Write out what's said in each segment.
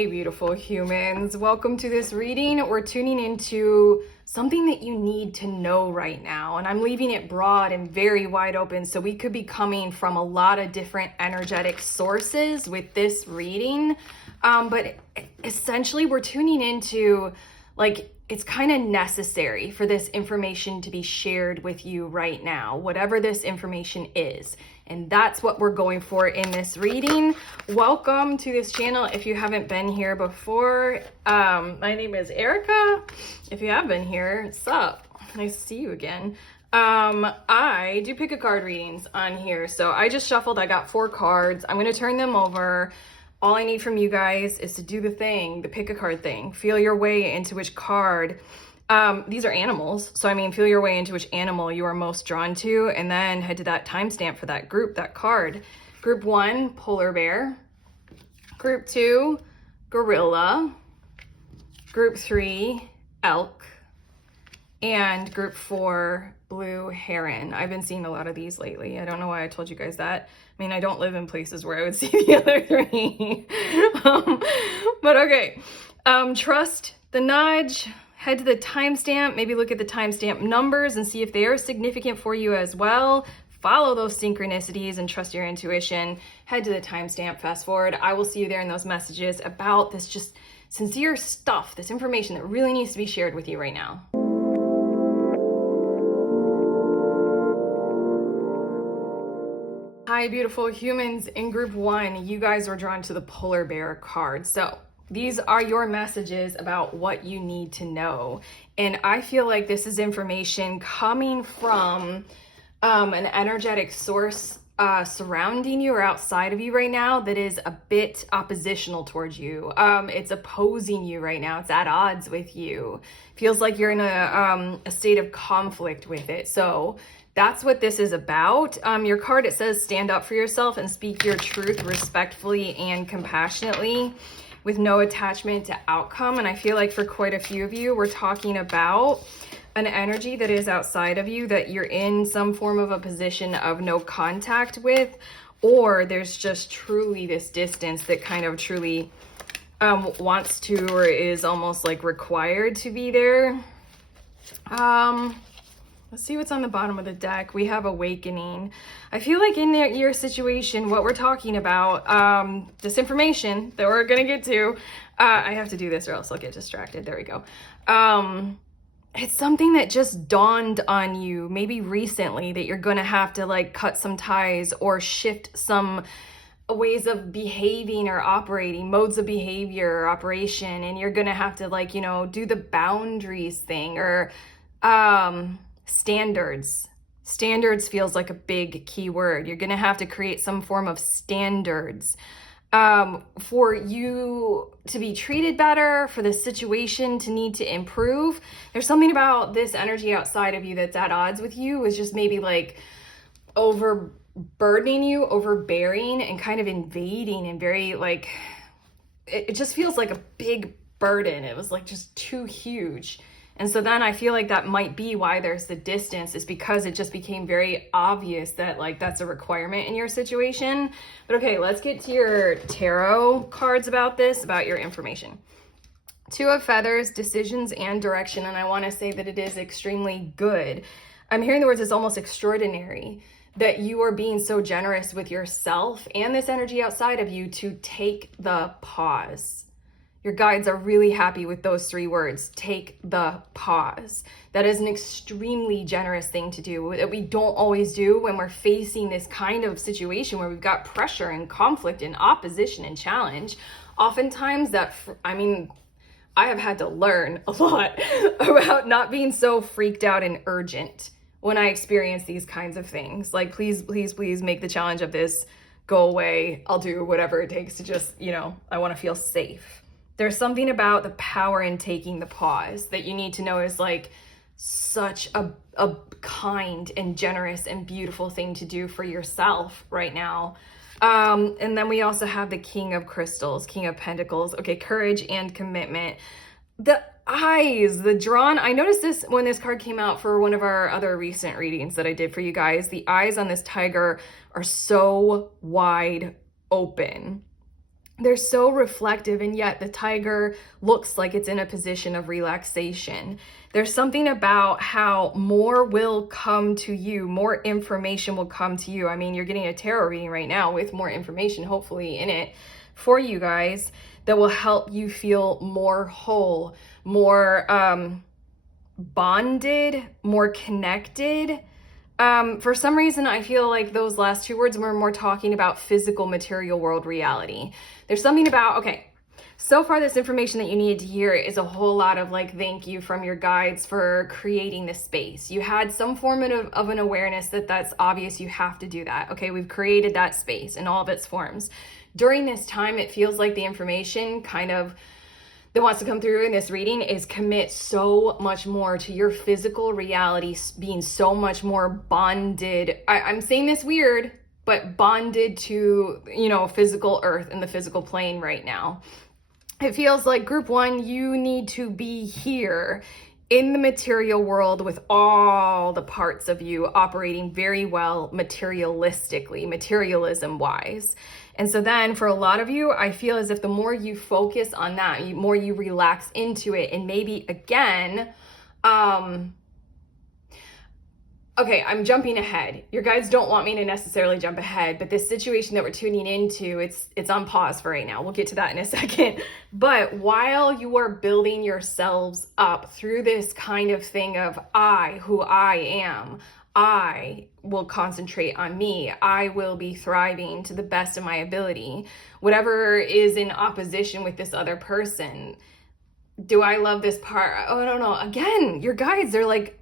Hey, beautiful humans. Welcome to this reading. We're tuning into something that you need to know right now. And I'm leaving it broad and very wide open. So we could be coming from a lot of different energetic sources with this reading. But essentially, we're tuning into it's kind of necessary for this information to be shared with you right now, whatever this information is. And that's what we're going for in this reading. Welcome to this channel if you haven't been here before. My name is Erica. If you have been here, what's up? Nice to see you again. I do pick a card readings on here. So I just shuffled, I got 4 cards. I'm gonna turn them over. All I need from you guys is to do the thing, the pick a card thing. Feel your way into which card. These are animals. So, feel your way into which animal you are most drawn to, and then head to that timestamp for that group, that card. Group 1, polar bear. Group 2, gorilla. Group 3, elk. And group 4, blue heron. I've been seeing a lot of these lately. I don't know why I told you guys that. I don't live in places where I would see the other 3. But okay. Trust the nudge. Head to the timestamp. Maybe look at the timestamp numbers and see if they are significant for you as well. Follow those synchronicities and trust your intuition. Head to the timestamp. Fast forward. I will see you there in those messages about this just sincere stuff, this information that really needs to be shared with you right now. Hi, beautiful humans. In group 1, you guys were drawn to the polar bear card. So these are your messages about what you need to know. And I feel like this is information coming from an energetic source surrounding you or outside of you right now that is a bit oppositional towards you. It's opposing you right now. It's at odds with you. Feels like you're in a state of conflict with it. So that's what this is about. Your card, it says stand up for yourself and speak your truth respectfully and compassionately with no attachment to outcome. And I feel like for quite a few of you, we're talking about an energy that is outside of you that you're in some form of a position of no contact with, or there's just truly this distance that kind of truly wants to or is almost like required to be there. Let's see what's on the bottom of the deck. We have awakening. I feel like in your situation, what we're talking about, this information that we're gonna get to, I have to do this or else I'll get distracted. There we go. It's something that just dawned on you maybe recently that you're gonna have to cut some ties or shift some ways of behaving or operating, modes of behavior or operation, and you're gonna have to do the boundaries thing or standards. Standards feels like a big key word. You're gonna have to create some form of standards for you to be treated better, for the situation to need to improve. There's something about this energy outside of you that's at odds with you, is just maybe overburdening you, overbearing, and kind of invading, and very it just feels like a big burden. It was just too huge. And so then I feel like that might be why there's the distance, is because it just became very obvious that that's a requirement in your situation. But okay, let's get to your tarot cards about this, about your information. 2 of feathers, decisions and direction. And I want to say that it is extremely good. I'm hearing the words, it's almost extraordinary that you are being so generous with yourself and this energy outside of you to take the pause. Your guides are really happy with those 3 words. Take the pause. That is an extremely generous thing to do that we don't always do when we're facing this kind of situation where we've got pressure and conflict and opposition and challenge. Oftentimes I have had to learn a lot about not being so freaked out and urgent when I experience these kinds of things. Please, please, please make the challenge of this go away. I'll do whatever it takes to just, I want to feel safe. There's something about the power in taking the pause that you need to know is such a kind and generous and beautiful thing to do for yourself right now. And then we also have the King of Crystals, King of Pentacles. Okay, courage and commitment. The eyes, the drawn, I noticed this when this card came out for one of our other recent readings that I did for you guys. The eyes on this tiger are so wide open. they're so reflective, and yet the tiger looks like it's in a position of relaxation. There's something about how more will come to you, more information will come to you. I mean, you're getting a tarot reading right now with more information, hopefully, in it for you guys that will help you feel more whole, more bonded, more connected. For some reason, I feel like those last two words were more talking about physical material world reality. There's something about, okay, so far this information that you needed to hear is a whole lot of like, thank you from your guides for creating the space. You had some form of an awareness that that's obvious, you have to do that. Okay, we've created that space in all of its forms. During this time, it feels like the information kind of that wants to come through in this reading is commit so much more to your physical reality being so much more bonded. I'm saying this weird, but bonded to, you know, physical earth and the physical plane right now. It feels like group one, you need to be here in the material world with all the parts of you operating very well materialistically, materialism wise. And so then for a lot of you, I feel as if the more you focus on that, the more you relax into it, and maybe again, okay, I'm jumping ahead. Your guides don't want me to necessarily jump ahead, but this situation that we're tuning into, it's on pause for right now. We'll get to that in a second. But while you are building yourselves up through this kind of thing of who I am, I will concentrate on me. I will be thriving to the best of my ability. Whatever is in opposition with this other person. Do I love this part? Oh, I don't know. Again, your guides, they're like,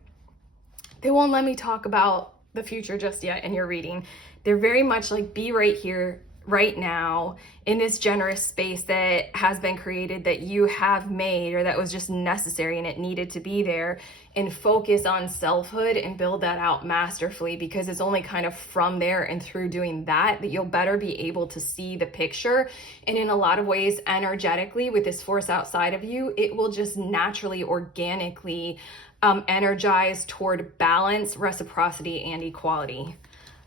they won't let me talk about the future just yet in your reading. They're very much like, be right here, right now, in this generous space that has been created, that you have made, or that was just necessary and it needed to be there, and focus on selfhood and build that out masterfully, because it's only kind of from there and through doing that you'll better be able to see the picture. And in a lot of ways, energetically, with this force outside of you, it will just naturally, organically energize toward balance, reciprocity, and equality.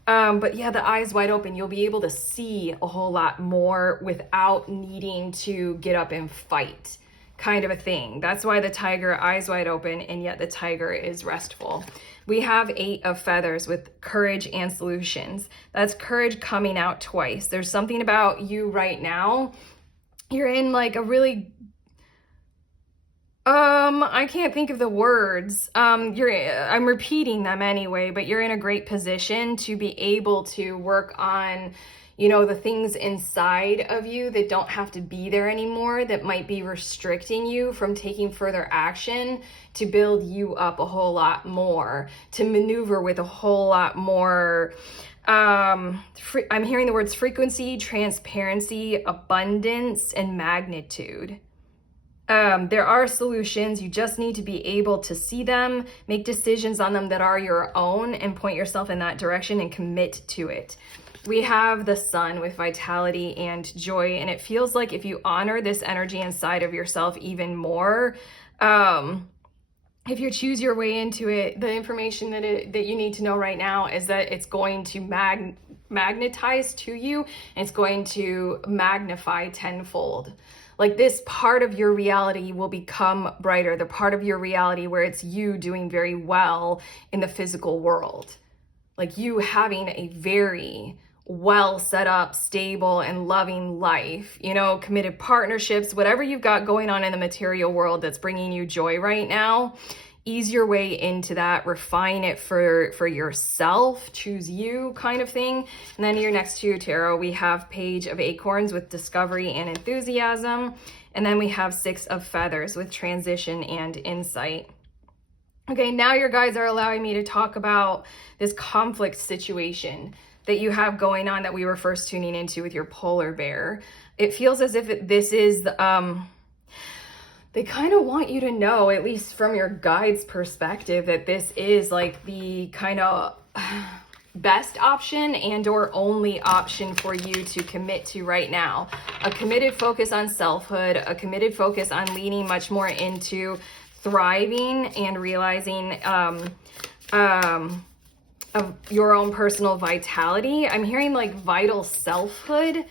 But yeah, the eyes wide open, you'll be able to see a whole lot more without needing to get up and fight, kind of a thing. That's why the tiger, eyes wide open, and yet the tiger is restful. We have 8 of feathers with courage and solutions. That's courage coming out twice. There's something about you right now. You're in like a really I can't think of the words. I'm repeating them anyway, but you're in a great position to be able to work on, you know, the things inside of you that don't have to be there anymore, that might be restricting you from taking further action to build you up a whole lot more, to maneuver with a whole lot more. I'm hearing the words frequency, transparency, abundance, and magnitude. There are solutions. You just need to be able to see them, make decisions on them that are your own, and point yourself in that direction and commit to it. We have the sun with vitality and joy, and it feels like if you honor this energy inside of yourself even more, if you choose your way into it, the information that you need to know right now is that it's going to magnetize to you, and it's going to magnify tenfold. Like, this part of your reality will become brighter, the part of your reality where it's you doing very well in the physical world. Like, you having a very well set up, stable, and loving life, you know, committed partnerships, whatever you've got going on in the material world that's bringing you joy right now. Ease your way into that, refine it for yourself, choose you kind of thing. And then your next 2 tarot, we have Page of Acorns with discovery and enthusiasm. And then we have 6 of Feathers with transition and insight. Okay, now your guides are allowing me to talk about this conflict situation that you have going on that we were first tuning into with your polar bear. It feels as if this is they kind of want you to know, at least from your guide's perspective, that this is like the kind of best option and or only option for you to commit to right now. A committed focus on selfhood, a committed focus on leaning much more into thriving and realizing of your own personal vitality. I'm hearing like vital selfhood.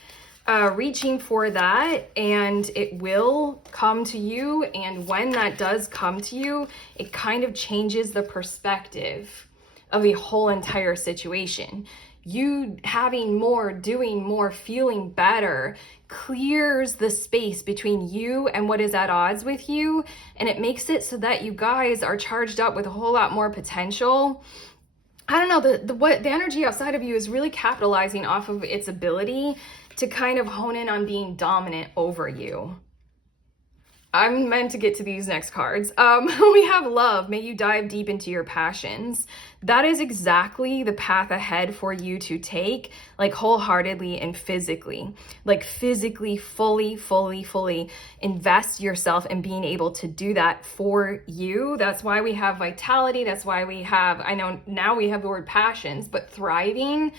reaching for that, and it will come to you. And when that does come to you, it kind of changes the perspective of the whole entire situation. You having more, doing more, feeling better clears the space between you and what is at odds with you, and it makes it so that you guys are charged up with a whole lot more potential. I don't know, the energy outside of you is really capitalizing off of its ability to kind of hone in on being dominant over you. I'm meant to get to these next cards. We have love. May you dive deep into your passions. That is exactly the path ahead for you to take, like wholeheartedly and physically. Like physically, fully invest yourself in being able to do that for you. That's why we have vitality. That's why we have, I know now we have the word passions, but thriving.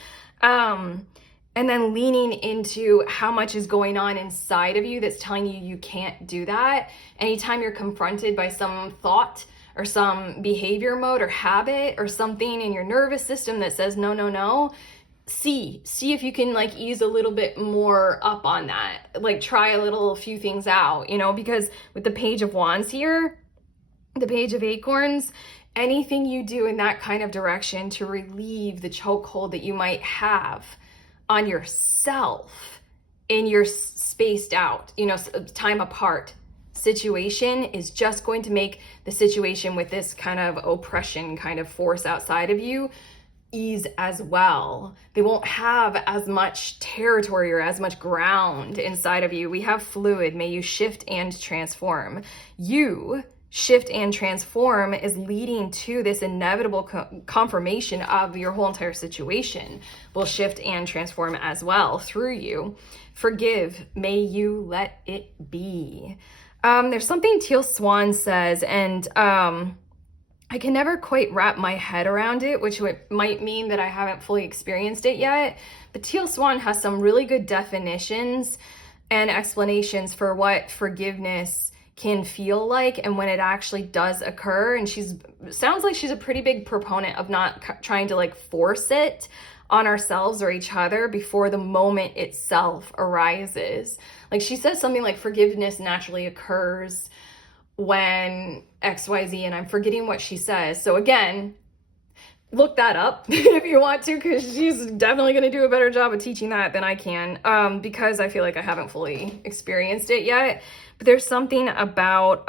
And then leaning into how much is going on inside of you that's telling you you can't do that. Anytime you're confronted by some thought or some behavior mode or habit or something in your nervous system that says no, no, no, see if you can like ease a little bit more up on that. Like try a few things out, you know, because with the Page of Wands here, the Page of Acorns, anything you do in that kind of direction to relieve the chokehold that you might have on yourself in your spaced out, you know, time apart situation is just going to make the situation with this kind of oppression kind of force outside of you ease as well. They won't have as much territory or as much ground inside of you. We have fluid. May you shift and transform. You shift and transform is leading to this inevitable confirmation of your whole entire situation will shift and transform as well through you. Forgive, may you let it be. There's something Teal Swan says, and I can never quite wrap my head around it, which might mean that I haven't fully experienced it yet. But Teal Swan has some really good definitions and explanations for what forgiveness can feel like and when it actually does occur. And sounds like she's a pretty big proponent of not trying to like force it on ourselves or each other before the moment itself arises. Like she says something like forgiveness naturally occurs when XYZ, and I'm forgetting what she says. So again, look that up if you want to, because she's definitely going to do a better job of teaching that than I can, because I feel like I haven't fully experienced it yet. But there's something about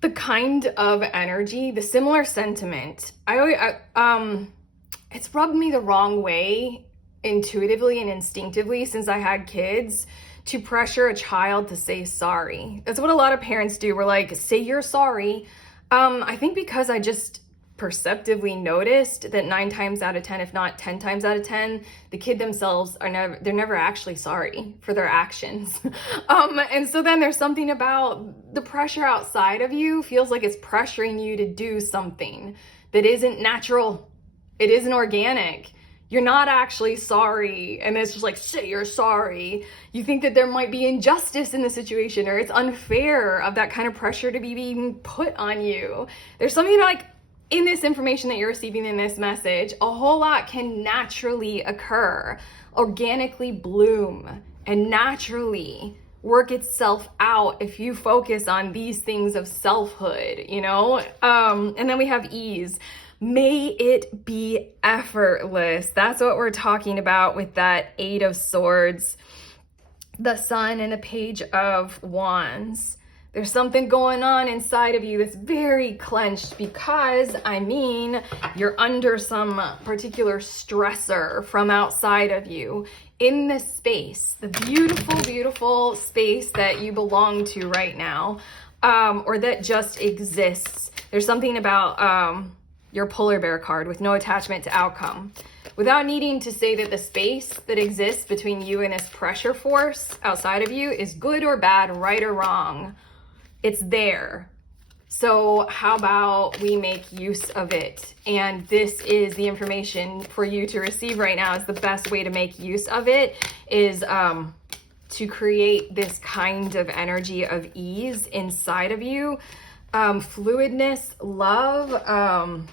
the kind of energy, the similar sentiment. It's rubbed me the wrong way intuitively and instinctively since I had kids to pressure a child to say sorry. That's what a lot of parents do. We're like, say you're sorry. I think because I just perceptively noticed that 9 times out of 10, if not 10 times out of 10, the kid themselves they're never actually sorry for their actions. And so then there's something about the pressure outside of you feels like it's pressuring you to do something that isn't natural. It isn't organic. You're not actually sorry. And it's just like, say you're sorry. You think that there might be injustice in the situation or it's unfair of that kind of pressure to be being put on you. There's something like in this information that you're receiving in this message, a whole lot can naturally occur, organically bloom, and naturally work itself out if you focus on these things of selfhood, you know? And then we have ease. May it be effortless. That's what we're talking about with that 8 of Swords, the Sun, and a Page of Wands. There's something going on inside of you that's very clenched because, you're under some particular stressor from outside of you in this space, the beautiful, beautiful space that you belong to right now, or that just exists. There's something about your polar bear card with no attachment to outcome. Without needing to say that the space that exists between you and this pressure force outside of you is good or bad, right or wrong. It's there. So how about we make use of it? And this is the information for you to receive right now. Is the best way to make use of it is to create this kind of energy of ease inside of you. Fluidness, love,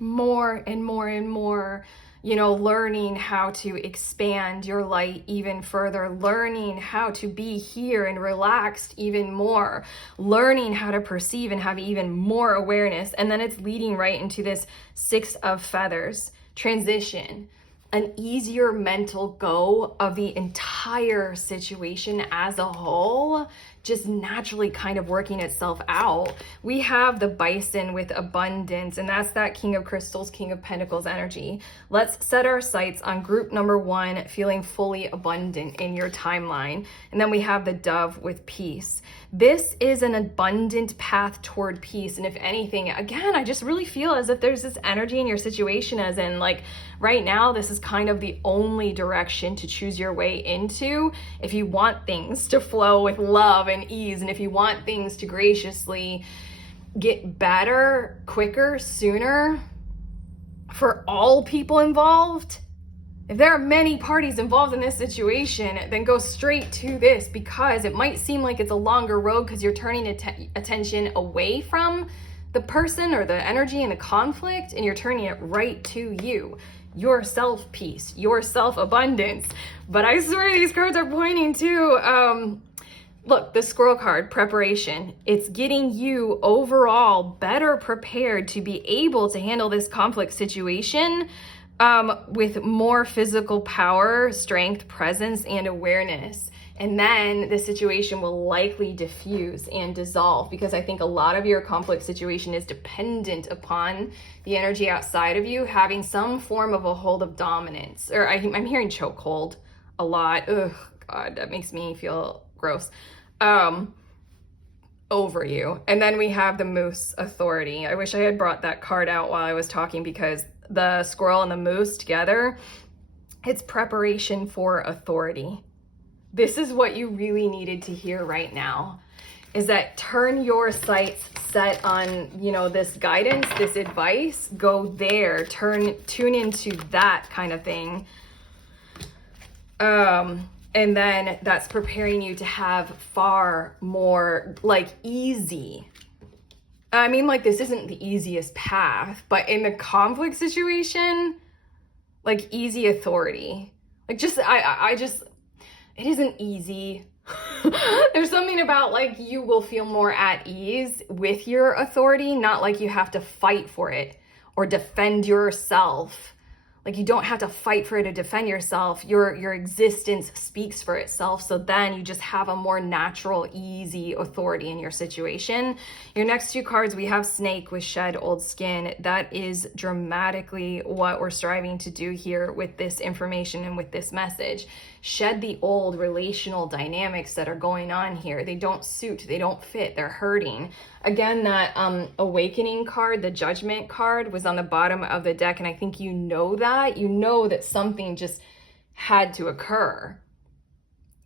more and more and more learning how to expand your light even further, learning how to be here and relaxed even more, learning how to perceive and have even more awareness. And then it's leading right into this 6 of feathers transition, an easier mental go of the entire situation as a whole, just naturally kind of working itself out. We have the bison with abundance, and that's that King of Crystals, King of Pentacles energy. Let's set our sights on group number 1, feeling fully abundant in your timeline. And then we have the dove with peace. This is an abundant path toward peace. And if anything, again, I just really feel as if there's this energy in your situation, as in like right now, this is kind of the only direction to choose your way into if you want things to flow with love and ease, and if you want things to graciously get better, quicker, sooner for all people involved. If there are many parties involved in this situation, then go straight to this, because it might seem like it's a longer road because you're turning attention away from the person or the energy and the conflict, and you're turning it right to you, your self-peace, your self-abundance. But I swear these cards are pointing to, look, the squirrel card, preparation. It's getting you overall better prepared to be able to handle this conflict situation with more physical power, strength, presence, and awareness. And then the situation will likely diffuse and dissolve, because I think a lot of your conflict situation is dependent upon the energy outside of you having some form of a hold of dominance. Or I'm hearing chokehold a lot. Ugh, God, that makes me feel gross. Over you. And then we have the moose, authority. I wish I had brought that card out while I was talking, because the squirrel and the moose together, it's preparation for authority. This is what you really needed to hear right now, is that turn your sights set on, this guidance, this advice, go there, tune into that kind of thing. And then that's preparing you to have far more easy. I mean, this isn't the easiest path, but in the conflict situation, easy authority. It isn't easy. There's something about you will feel more at ease with your authority, not like you have to fight for it or defend yourself. You don't have to fight for it to defend yourself. Your existence speaks for itself. So then you just have a more natural, easy authority in your situation. Your next 2 cards, we have snake with shed old skin. That is dramatically what we're striving to do here with this information and with this message. Shed the old relational dynamics that are going on here. They don't suit, they don't fit, they're hurting. Again, that awakening card, the judgment card, was on the bottom of the deck, and I think you know that something just had to occur.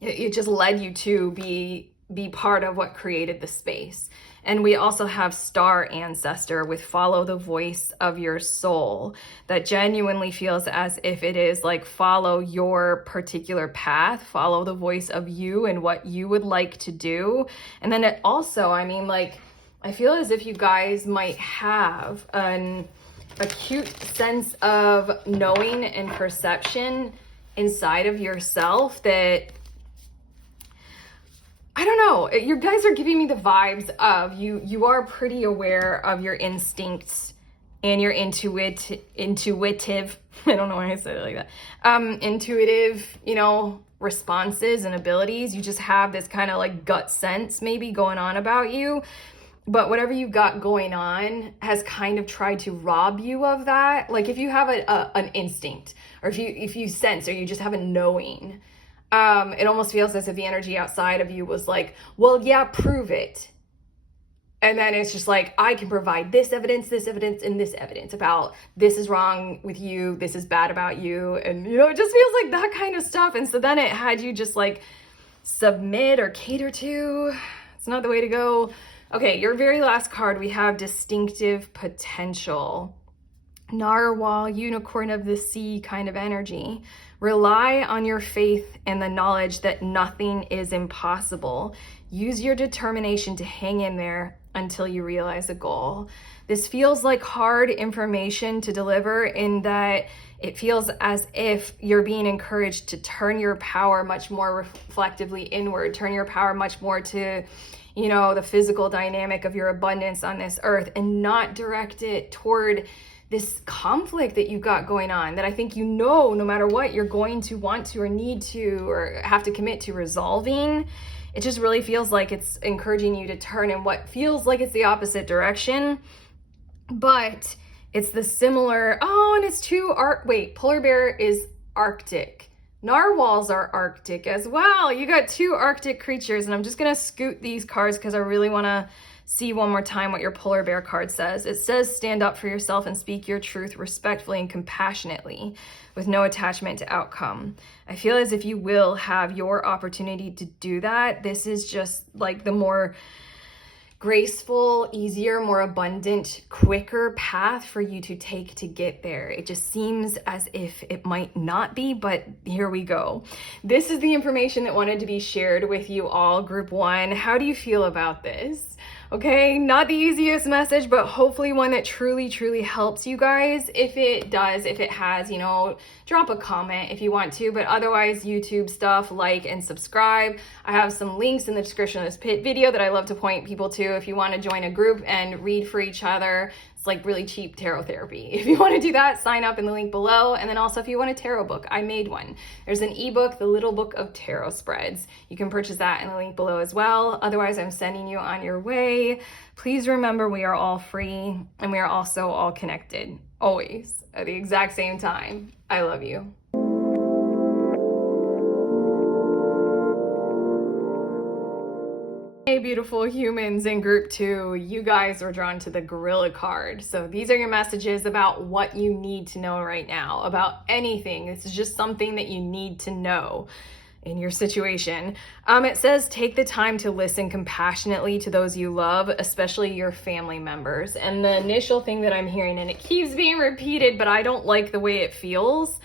It just led you to be part of what created the space. And we also have star ancestor with follow the voice of your soul. That genuinely feels as if it is follow your particular path, follow the voice of you and what you would like to do. And then it also, I feel as if you guys might have an acute sense of knowing and perception inside of yourself that, I don't know, you guys are giving me the vibes of you are pretty aware of your instincts and your intuitive, I don't know why I said it like that, intuitive, responses and abilities. You just have this kind of gut sense maybe going on about you. But whatever you got going on has kind of tried to rob you of that. If you have an instinct, or if you sense, or you just have a knowing, it almost feels as if the energy outside of you was well, yeah, prove it. And then it's just I can provide this evidence, and this evidence about this is wrong with you, this is bad about you. And, it just feels like that kind of stuff. And so then it had you just submit or cater to. It's not the way to go. Okay, your very last card, we have distinctive potential. Narwhal, unicorn of the sea kind of energy. Rely on your faith and the knowledge that nothing is impossible. Use your determination to hang in there until you realize a goal. This feels like hard information to deliver in that it feels as if you're being encouraged to turn your power much more reflectively inward, turn your power much more to, you know, the physical dynamic of your abundance on this earth, and not direct it toward this conflict that you've got going on that I think, you know, no matter what, you're going to want to or need to or have to commit to resolving. It just really feels like it's encouraging you to turn in what feels like it's the opposite direction, but it's the similar, oh, and it's polar bear is Arctic. Narwhals are Arctic as well. You got two Arctic creatures, and I'm just gonna scoot these cards because I really wanna see one more time what your polar bear card says. It says, stand up for yourself and speak your truth respectfully and compassionately with no attachment to outcome. I feel as if you will have your opportunity to do that. This is just like the more graceful, easier, more abundant, quicker path for you to take to get there. It just seems as if it might not be, but here we go. This is the information that wanted to be shared with you all, group one. How do you feel about this? Okay, not the easiest message, but hopefully one that truly, truly helps you guys. If it does, if it has, you know, drop a comment if you want to, but otherwise YouTube stuff, like and subscribe. I have some links in the description of this video that I love to point people to if you want to join a group and read for each other. It's like really cheap tarot therapy. If you want to do that, sign up in the link below. And then also if you want a tarot book, I made one. There's an ebook, The Little Book of Tarot Spreads. You can purchase that in the link below as well. Otherwise, I'm sending you on your way. Please remember we are all free and we are also all connected, always, at the exact same time. I love you. Hey, beautiful humans in group two, you guys are drawn to the gorilla card. So these are your messages about what you need to know right now, about anything. This is just something that you need to know in your situation. It says, take the time to listen compassionately to those you love, especially your family members. And the initial thing that I'm hearing, and it keeps being repeated, but I don't like the way it feels,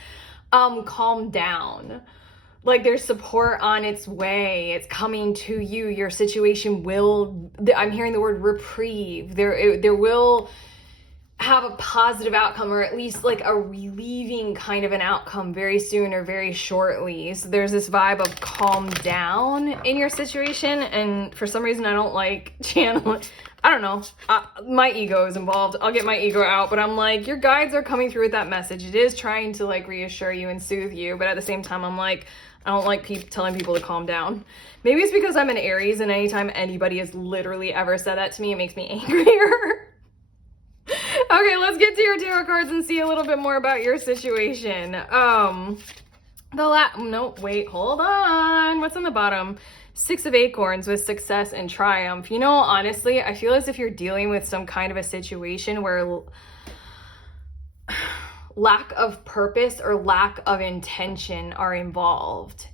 calm down. Like there's support on its way. It's coming to you. Your situation will, I'm hearing the word reprieve. There will have a positive outcome, or at least like a relieving kind of an outcome very soon or very shortly. So there's this vibe of calm down in your situation. And for some reason, I don't like channeling. I don't know. My ego is involved. I'll get my ego out, but I'm like, your guides are coming through with that message. It is trying to like reassure you and soothe you. But at the same time, I'm like, I don't like telling people to calm down. Maybe it's because I'm an Aries, and anytime anybody has literally ever said that to me, it makes me angrier. Okay, let's get to your tarot cards and see a little bit more about your situation. No, wait, hold on. What's on the bottom? 6 of Acorns with success and triumph. You know, honestly, I feel as if you're dealing with some kind of a situation where lack of purpose or lack of intention are involved.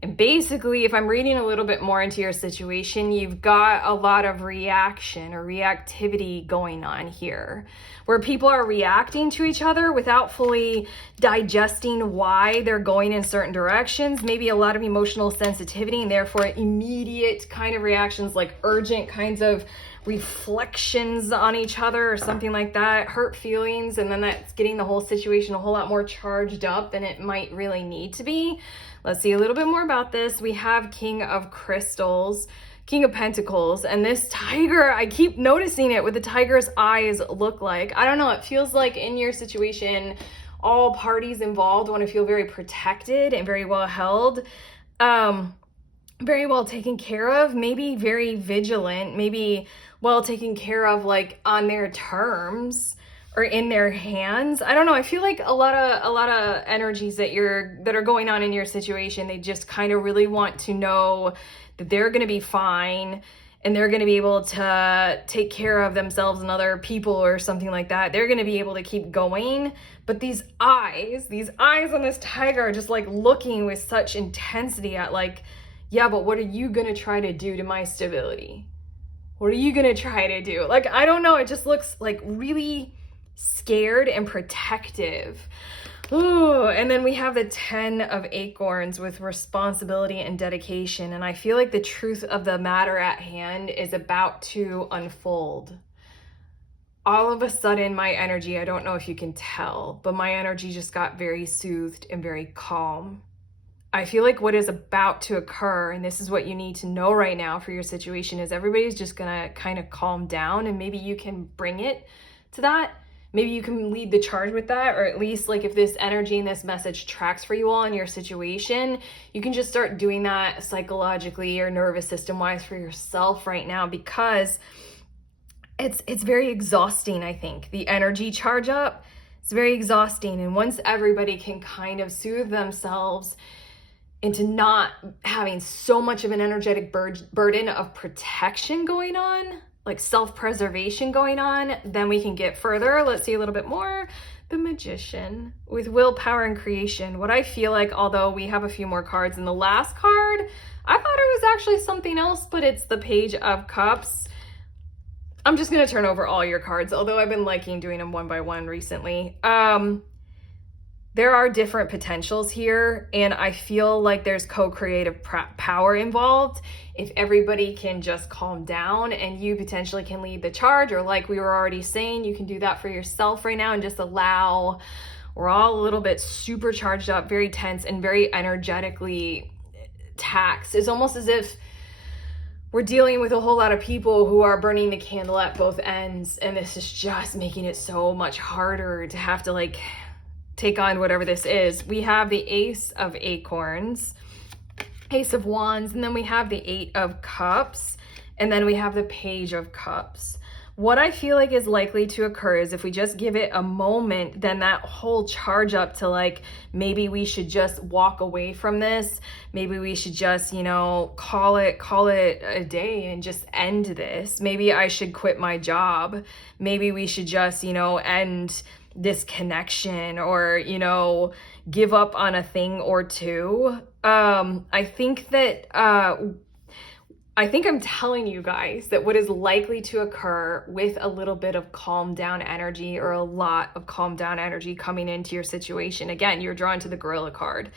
And basically, if I'm reading a little bit more into your situation, you've got a lot of reaction or reactivity going on here, where people are reacting to each other without fully digesting why they're going in certain directions. Maybe a lot of emotional sensitivity and therefore immediate kind of reactions, like urgent kinds of reflections on each other or something like that, hurt feelings, and then that's getting the whole situation a whole lot more charged up than it might really need to be. Let's see a little bit more about this. We have King of Crystals, King of Pentacles, and this tiger, I keep noticing it, what the tiger's eyes look like. I don't know, it feels like in your situation, all parties involved want to feel very protected and very well held. Very well taken care of, maybe very vigilant, maybe well taken care of, like on their terms or in their hands. I don't know. I feel like a lot of energies that are going on in your situation, they just kind of really want to know that they're going to be fine and they're going to be able to take care of themselves and other people or something like that. They're going to be able to keep going. But these eyes on this tiger are just like looking with such intensity at like, yeah, but what are you going to try to do to my stability? What are you going to try to do? Like, I don't know. It just looks like really scared and protective. Ooh, and then we have the 10 of acorns with responsibility and dedication. And I feel like the truth of the matter at hand is about to unfold. All of a sudden, my energy, I don't know if you can tell, but my energy just got very soothed and very calm. I feel like what is about to occur, and this is what you need to know right now for your situation, is everybody's just gonna kind of calm down, and maybe you can bring it to that. Maybe you can lead the charge with that, or at least like if this energy and this message tracks for you all in your situation, you can just start doing that psychologically or nervous system wise for yourself right now, because it's very exhausting. I think the energy charge up, it's very exhausting. And once everybody can kind of soothe themselves into not having so much of an energetic burden of protection going on, like self-preservation going on, then we can get further. Let's see a little bit more. The Magician with willpower and creation. What I feel like, although we have a few more cards in the last card, I thought it was actually something else, but it's the Page of Cups. I'm just going to turn over all your cards, although I've been liking doing them one by one recently. There are different potentials here, and I feel like there's co-creative power involved. If everybody can just calm down, and you potentially can lead the charge, or like we were already saying, you can do that for yourself right now and just allow, we're all a little bit super charged up, very tense and very energetically taxed. It's almost as if we're dealing with a whole lot of people who are burning the candle at both ends, and this is just making it so much harder to have to like take on whatever this is. We have the Ace of Acorns, Ace of Wands, and then we have the 8 of Cups, and then we have the Page of Cups. What I feel like is likely to occur is if we just give it a moment, then that whole charge up to like, maybe we should just walk away from this. Maybe we should just, you know, call it a day and just end this. Maybe I should quit my job. Maybe we should just, you know, end this connection, or, you know, give up on a thing or two. I think I'm telling you guys that what is likely to occur with a little bit of calm down energy, or a lot of calm down energy coming into your situation. Again, you're drawn to the Gorilla card.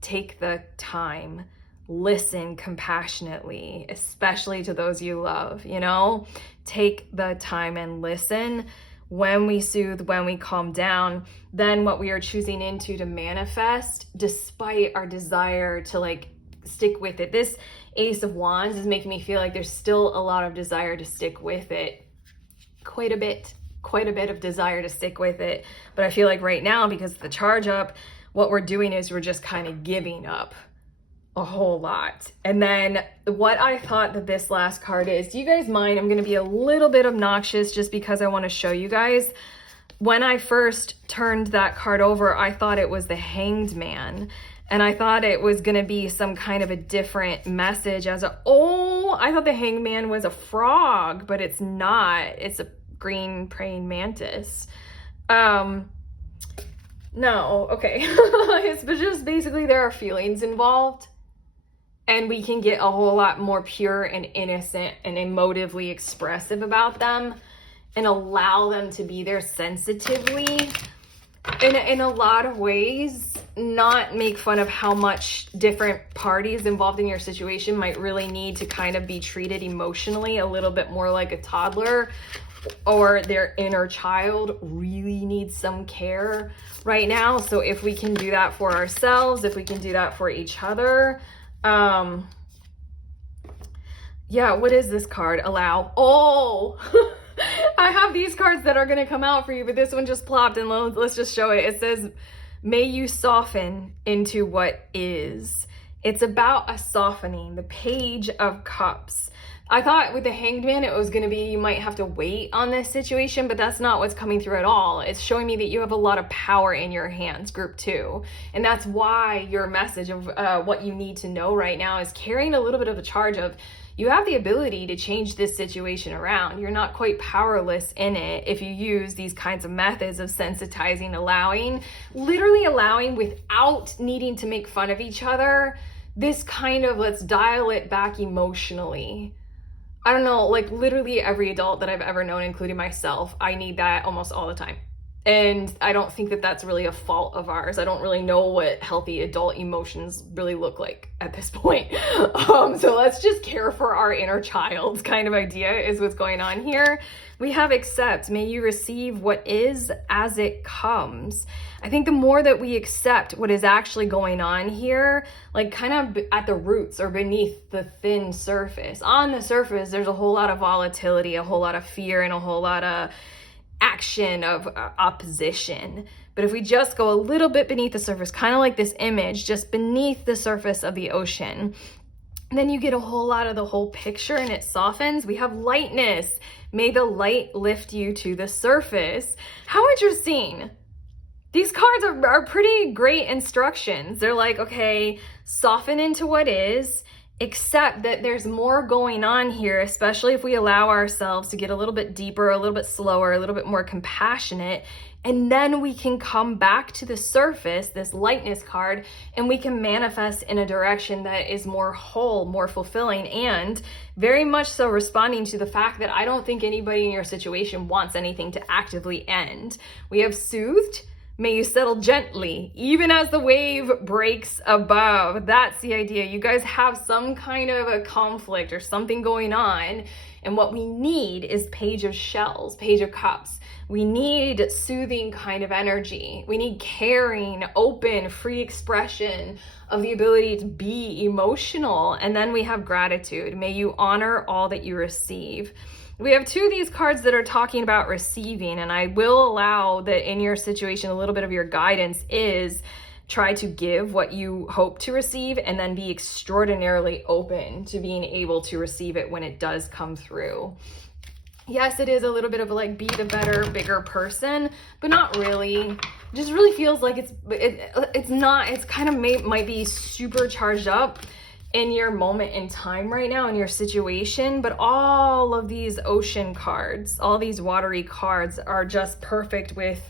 Take the time, listen compassionately, especially to those you love, you know? Take the time and listen. When we soothe, when we calm down, then what we are choosing into to manifest, despite our desire to like stick with it. This Ace of Wands is making me feel like there's still a lot of desire to stick with it. Quite a bit of desire to stick with it. But I feel like right now, because of the charge up, what we're doing is we're just kind of giving up a whole lot. And then what I thought that this last card is, do you guys mind? I'm going to be a little bit obnoxious just because I want to show you guys. When I first turned that card over, I thought it was the Hanged Man. And I thought it was going to be some kind of a different message I thought the Hanged Man was a frog, but it's not. It's a green praying mantis. No, okay. It's just basically there are feelings involved. And we can get a whole lot more pure and innocent and emotively expressive about them, and allow them to be there sensitively. In a lot of ways, not make fun of how much different parties involved in your situation might really need to kind of be treated emotionally a little bit more like a toddler, or their inner child really needs some care right now. So if we can do that for ourselves, if we can do that for each other, yeah, what is this card? Allow. Oh, I have these cards that are going to come out for you, but this one just plopped, and let's just show it. It says, may you soften into what is. It's about a softening, the Page of Cups. I thought with the Hanged Man, it was going to be, you might have to wait on this situation, but that's not what's coming through at all. It's showing me that you have a lot of power in your hands, group 2. And that's why your message of what you need to know right now is carrying a little bit of a charge of, you have the ability to change this situation around. You're not quite powerless in it if you use these kinds of methods of sensitizing, allowing, literally allowing without needing to make fun of each other. This kind of, let's dial it back emotionally. I don't know, like literally every adult that I've ever known, including myself, I need that almost all the time. And I don't think that that's really a fault of ours. I don't really know what healthy adult emotions really look like at this point. So let's just care for our inner child kind of idea is what's going on here. We have accept. May you receive what is as it comes. I think the more that we accept what is actually going on here, like kind of at the roots or beneath the thin surface. On the surface, there's a whole lot of volatility, a whole lot of fear, and a whole lot of action of opposition. But if we just go a little bit beneath the surface, kind of like this image, just beneath the surface of the ocean, then you get a whole lot of the whole picture and it softens. We have lightness. May the light lift you to the surface. How interesting. These cards are pretty great instructions. They're like, okay, soften into what is, accept that there's more going on here, especially if we allow ourselves to get a little bit deeper, a little bit slower, a little bit more compassionate. And then we can come back to the surface, this lightness card, and we can manifest in a direction that is more whole, more fulfilling, and very much so responding to the fact that I don't think anybody in your situation wants anything to actively end. We have soothed. May you settle gently, even as the wave breaks above. That's the idea. You guys have some kind of a conflict or something going on. And what we need is Page of Shells, Page of Cups. We need soothing kind of energy. We need caring, open, free expression of the ability to be emotional. And then we have gratitude. May you honor all that you receive. We have two of these cards that are talking about receiving, and I will allow that in your situation, a little bit of your guidance is try to give what you hope to receive and then be extraordinarily open to being able to receive it when it does come through. Yes, it is a little bit of like be the better, bigger person, but not really. It just really feels like it's not, it's kind of might be super charged up in your moment in time right now, in your situation, but all of these ocean cards, all these watery cards are just perfect with,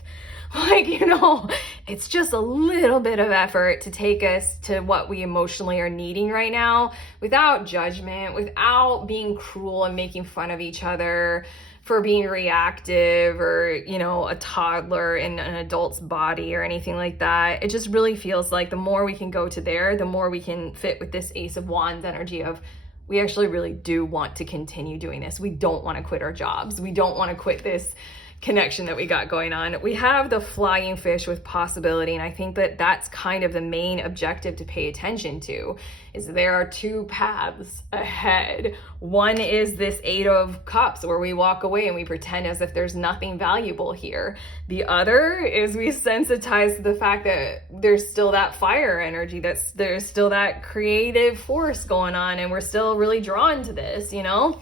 like, you know, it's just a little bit of effort to take us to what we emotionally are needing right now without judgment, without being cruel and making fun of each other for being reactive or, you know, a toddler in an adult's body or anything like that. It just really feels like the more we can go to there, the more we can fit with this Ace of Wands energy of we actually really do want to continue doing this. We don't want to quit our jobs. We don't want to quit this connection that we got going on. We have the flying fish with possibility, and I think that that's kind of the main objective to pay attention to, is there are two paths ahead. One is this Eight of Cups where we walk away and we pretend as if there's nothing valuable here. The other is we sensitize to the fact that there's still that fire energy, there's still that creative force going on, and we're still really drawn to this, you know?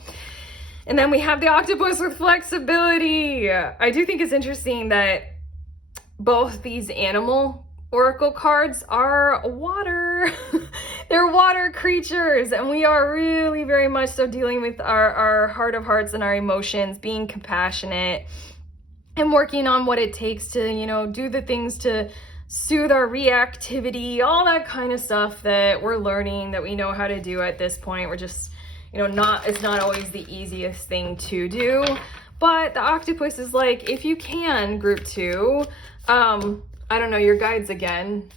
And then we have the octopus with flexibility. I do think it's interesting that both these animal oracle cards are water. They're water creatures, and we are really very much so dealing with our heart of hearts and our emotions, being compassionate and working on what it takes to, you know, do the things to soothe our reactivity, all that kind of stuff that we're learning, that we know how to do at this point. We're just, you know, it's not always the easiest thing to do, but the octopus is like, if you can, group two, I don't know, your guides again.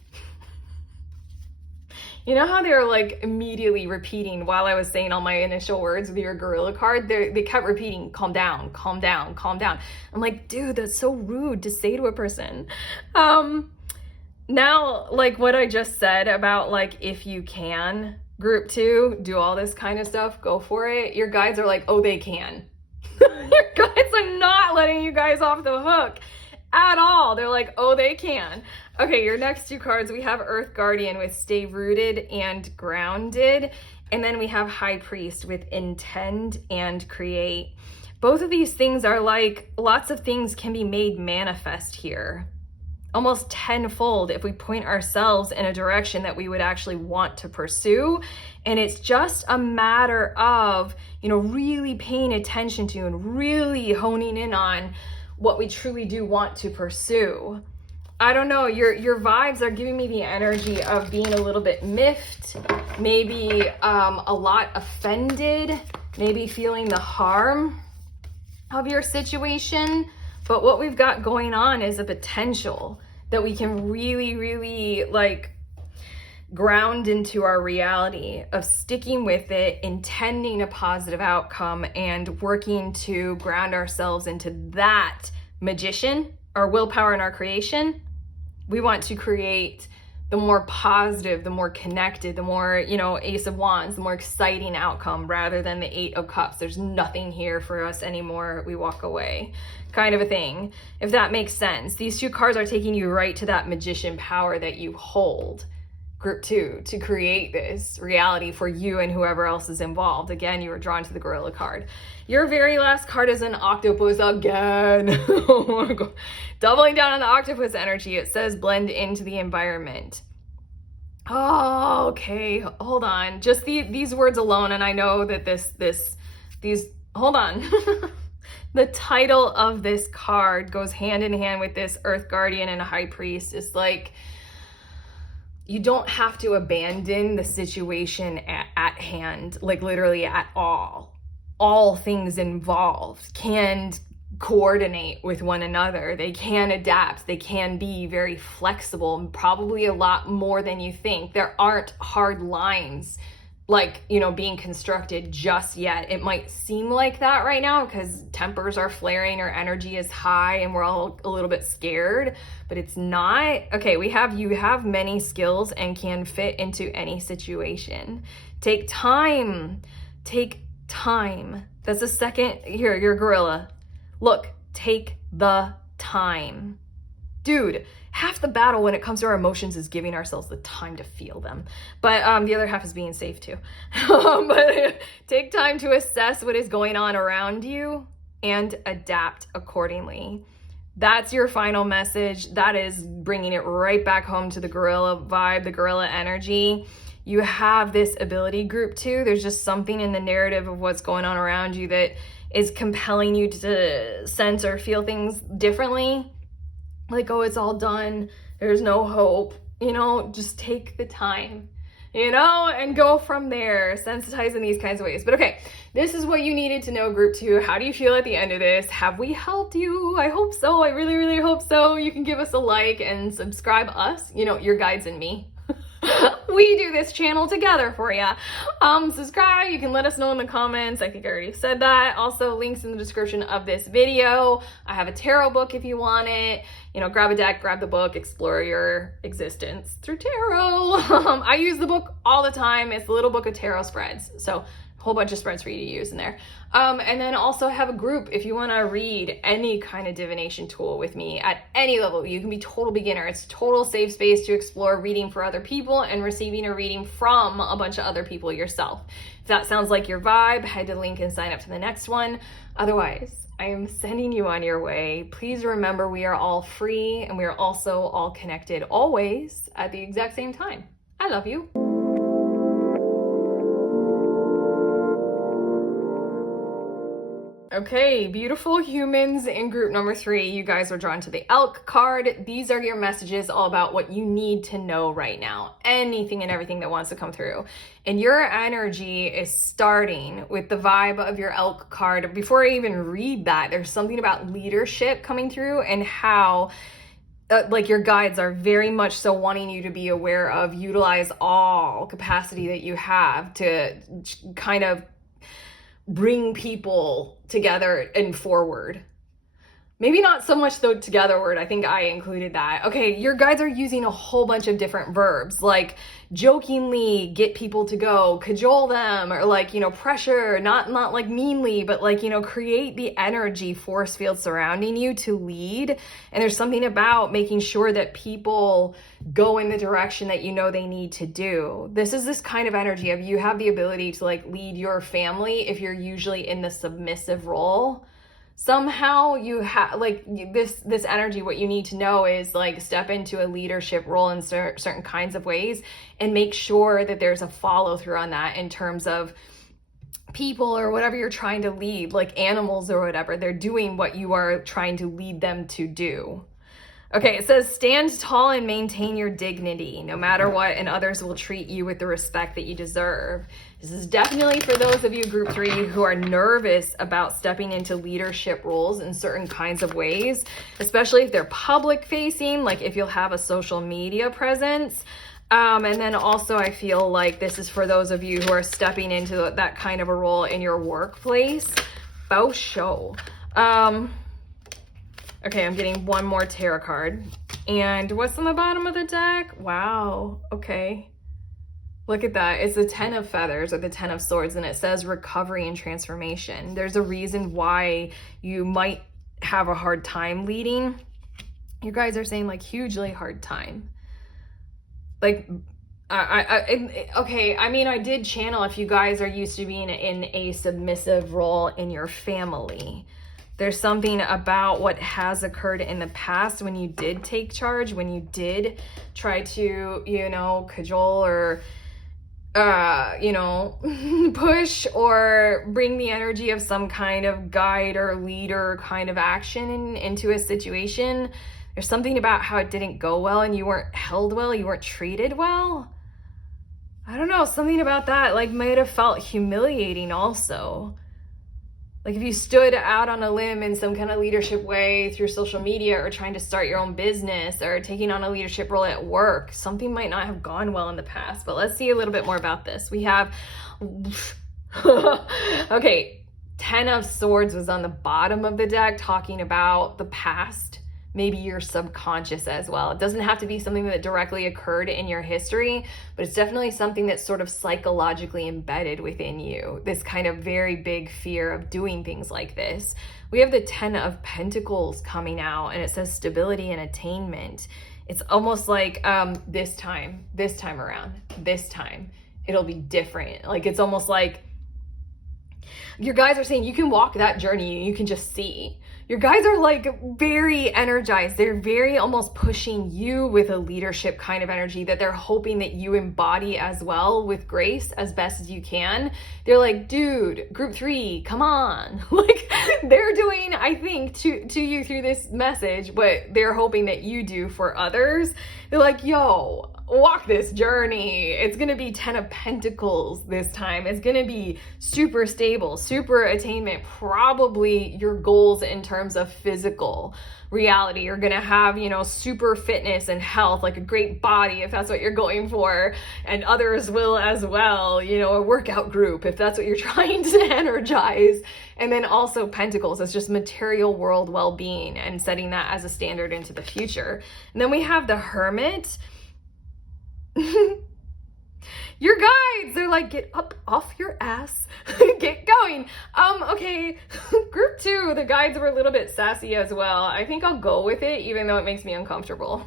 You know how they're like immediately repeating while I was saying all my initial words with your gorilla card? They kept repeating, calm down, calm down, calm down. I'm like, dude, that's so rude to say to a person. Now, like what I just said about like, if you can, group two, do all this kind of stuff, go for it. Your guides are like, oh, they can. Your guides are not letting you guys off the hook at all. They're like, oh, they can. Okay, your next two cards, we have Earth Guardian with Stay Rooted and Grounded. And then we have High Priest with Intend and Create. Both of these things are like, lots of things can be made manifest here. Almost tenfold if we point ourselves in a direction that we would actually want to pursue. And it's just a matter of, you know, really paying attention to and really honing in on what we truly do want to pursue. I don't know, your vibes are giving me the energy of being a little bit miffed, maybe a lot offended, maybe feeling the harm of your situation. But what we've got going on is a potential that we can really, really like ground into our reality of sticking with it, intending a positive outcome, and working to ground ourselves into that magician, our willpower and our creation. We want to create the more positive, the more connected, the more, Ace of Wands, the more exciting outcome rather than the Eight of Cups. There's nothing here for us anymore. We walk away, kind of a thing, if that makes sense. These two cards are taking you right to that magician power that you hold, group 2, to create this reality for you and whoever else is involved. Again, you were drawn to the gorilla card. Your very last card is an octopus again. Oh my God. Doubling down on the octopus energy. It says blend into the environment. Oh, okay. Hold on. Just these words alone, and I know that these, hold on. The title of this card goes hand in hand with this Earth Guardian and a High Priest. It's like, you don't have to abandon the situation at hand, like literally at all. All things involved can coordinate with one another. They can adapt. They can be very flexible, probably a lot more than you think. There aren't hard lines like, being constructed just yet. It might seem like that right now because tempers are flaring, our energy is high, and we're all a little bit scared, but it's not. Okay, you have many skills and can fit into any situation. Take time. That's the second, here, you're a gorilla. Look, take the time. Dude, half the battle when it comes to our emotions is giving ourselves the time to feel them. But the other half is being safe too. But take time to assess what is going on around you and adapt accordingly. That's your final message. That is bringing it right back home to the gorilla vibe, the gorilla energy. You have this ability, group 2. There's just something in the narrative of what's going on around you that is compelling you to sense or feel things differently. Like, oh, it's all done. There's no hope. Just take the time, and go from there, sensitize in these kinds of ways. But okay, this is what you needed to know, group 2. How do you feel at the end of this? Have we helped you? I hope so. I really, really hope so. You can give us a like and subscribe us, your guides and me. We do this channel together for you. Subscribe. You can let us know in the comments. I think I already said that. Also, links in the description of this video. I have a tarot book if you want it. Grab a deck, grab the book, explore your existence through tarot. I use the book all the time. It's a little book of tarot spreads. So a whole bunch of spreads for you to use in there. And then also have a group if you want to read any kind of divination tool with me at any level. You can be total beginner. It's total safe space to explore reading for other people and receiving a reading from a bunch of other people yourself. If that sounds like your vibe, head to the link and sign up to the next one. Otherwise, I am sending you on your way. Please remember, we are all free and we are also all connected always at the exact same time. I love you. Okay, beautiful humans in group number 3, you guys are drawn to the Elk card. These are your messages all about what you need to know right now. Anything and everything that wants to come through. And your energy is starting with the vibe of your Elk card. Before I even read that, there's something about leadership coming through and how like your guides are very much so wanting you to be aware of, utilize all capacity that you have to kind of bring people together and forward. Maybe not so much the together word. I think I included that. Okay, your guides are using a whole bunch of different verbs, like jokingly get people to go, cajole them, or like, pressure, not like meanly, but like, create the energy force field surrounding you to lead. And there's something about making sure that people go in the direction that they need to do. This is this kind of energy of you have the ability to like lead your family if you're usually in the submissive role. Somehow you have like this energy. What you need to know is like step into a leadership role in certain kinds of ways and make sure that there's a follow through on that in terms of people or whatever you're trying to lead, like animals or whatever. They're doing what you are trying to lead them to do. Okay, it says stand tall and maintain your dignity no matter what, and others will treat you with the respect that you deserve. This is definitely for those of you, group 3, who are nervous about stepping into leadership roles in certain kinds of ways, especially if they're public facing, like if you'll have a social media presence. And then also I feel like this is for those of you who are stepping into that kind of a role in your workplace. Bow show. Okay, I'm getting one more tarot card. And what's on the bottom of the deck? Wow, okay. Look at that. It's the 10 of feathers, or the 10 of swords, and it says recovery and transformation. There's a reason why you might have a hard time leading. You guys are saying like hugely hard time. Like, okay, I mean, I did channel if you guys are used to being in a submissive role in your family. There's something about what has occurred in the past when you did take charge, when you did try to, you know, cajole or, you know, push or bring the energy of some kind of guide or leader kind of action into a situation. There's something about how it didn't go well and you weren't held well, you weren't treated well. I don't know, something about that like might have felt humiliating also. Like if you stood out on a limb in some kind of leadership way through social media or trying to start your own business or taking on a leadership role at work, something might not have gone well in the past. But let's see a little bit more about this. We have, okay, 10 of swords was on the bottom of the deck talking about the past. Maybe your subconscious as well. It doesn't have to be something that directly occurred in your history, but it's definitely something that's sort of psychologically embedded within you. This kind of very big fear of doing things like this. We have the 10 of Pentacles coming out, and it says stability and attainment. It's almost like this time around, it'll be different. Like it's almost like your guys are saying you can walk that journey, you can just see. Your guys are like very energized. They're very almost pushing you with a leadership kind of energy that they're hoping that you embody as well with grace as best as you can. They're like, dude, group 3, come on. Like they're doing, I think, to you through this message what they're hoping that you do for others. They're like, yo, walk this journey. It's going to be 10 of Pentacles this time. It's going to be super stable, super attainment, probably your goals in terms of physical reality. You're going to have, you know, super fitness and health, like a great body if that's what you're going for, and others will as well, you know, a workout group if that's what you're trying to energize. And then also Pentacles is just material world well-being and setting that as a standard into the future. And then we have the Hermit. Your guides, they're like, get up off your ass, get going. Okay, group 2, the guides were a little bit sassy as well. I think I'll go with it, even though it makes me uncomfortable.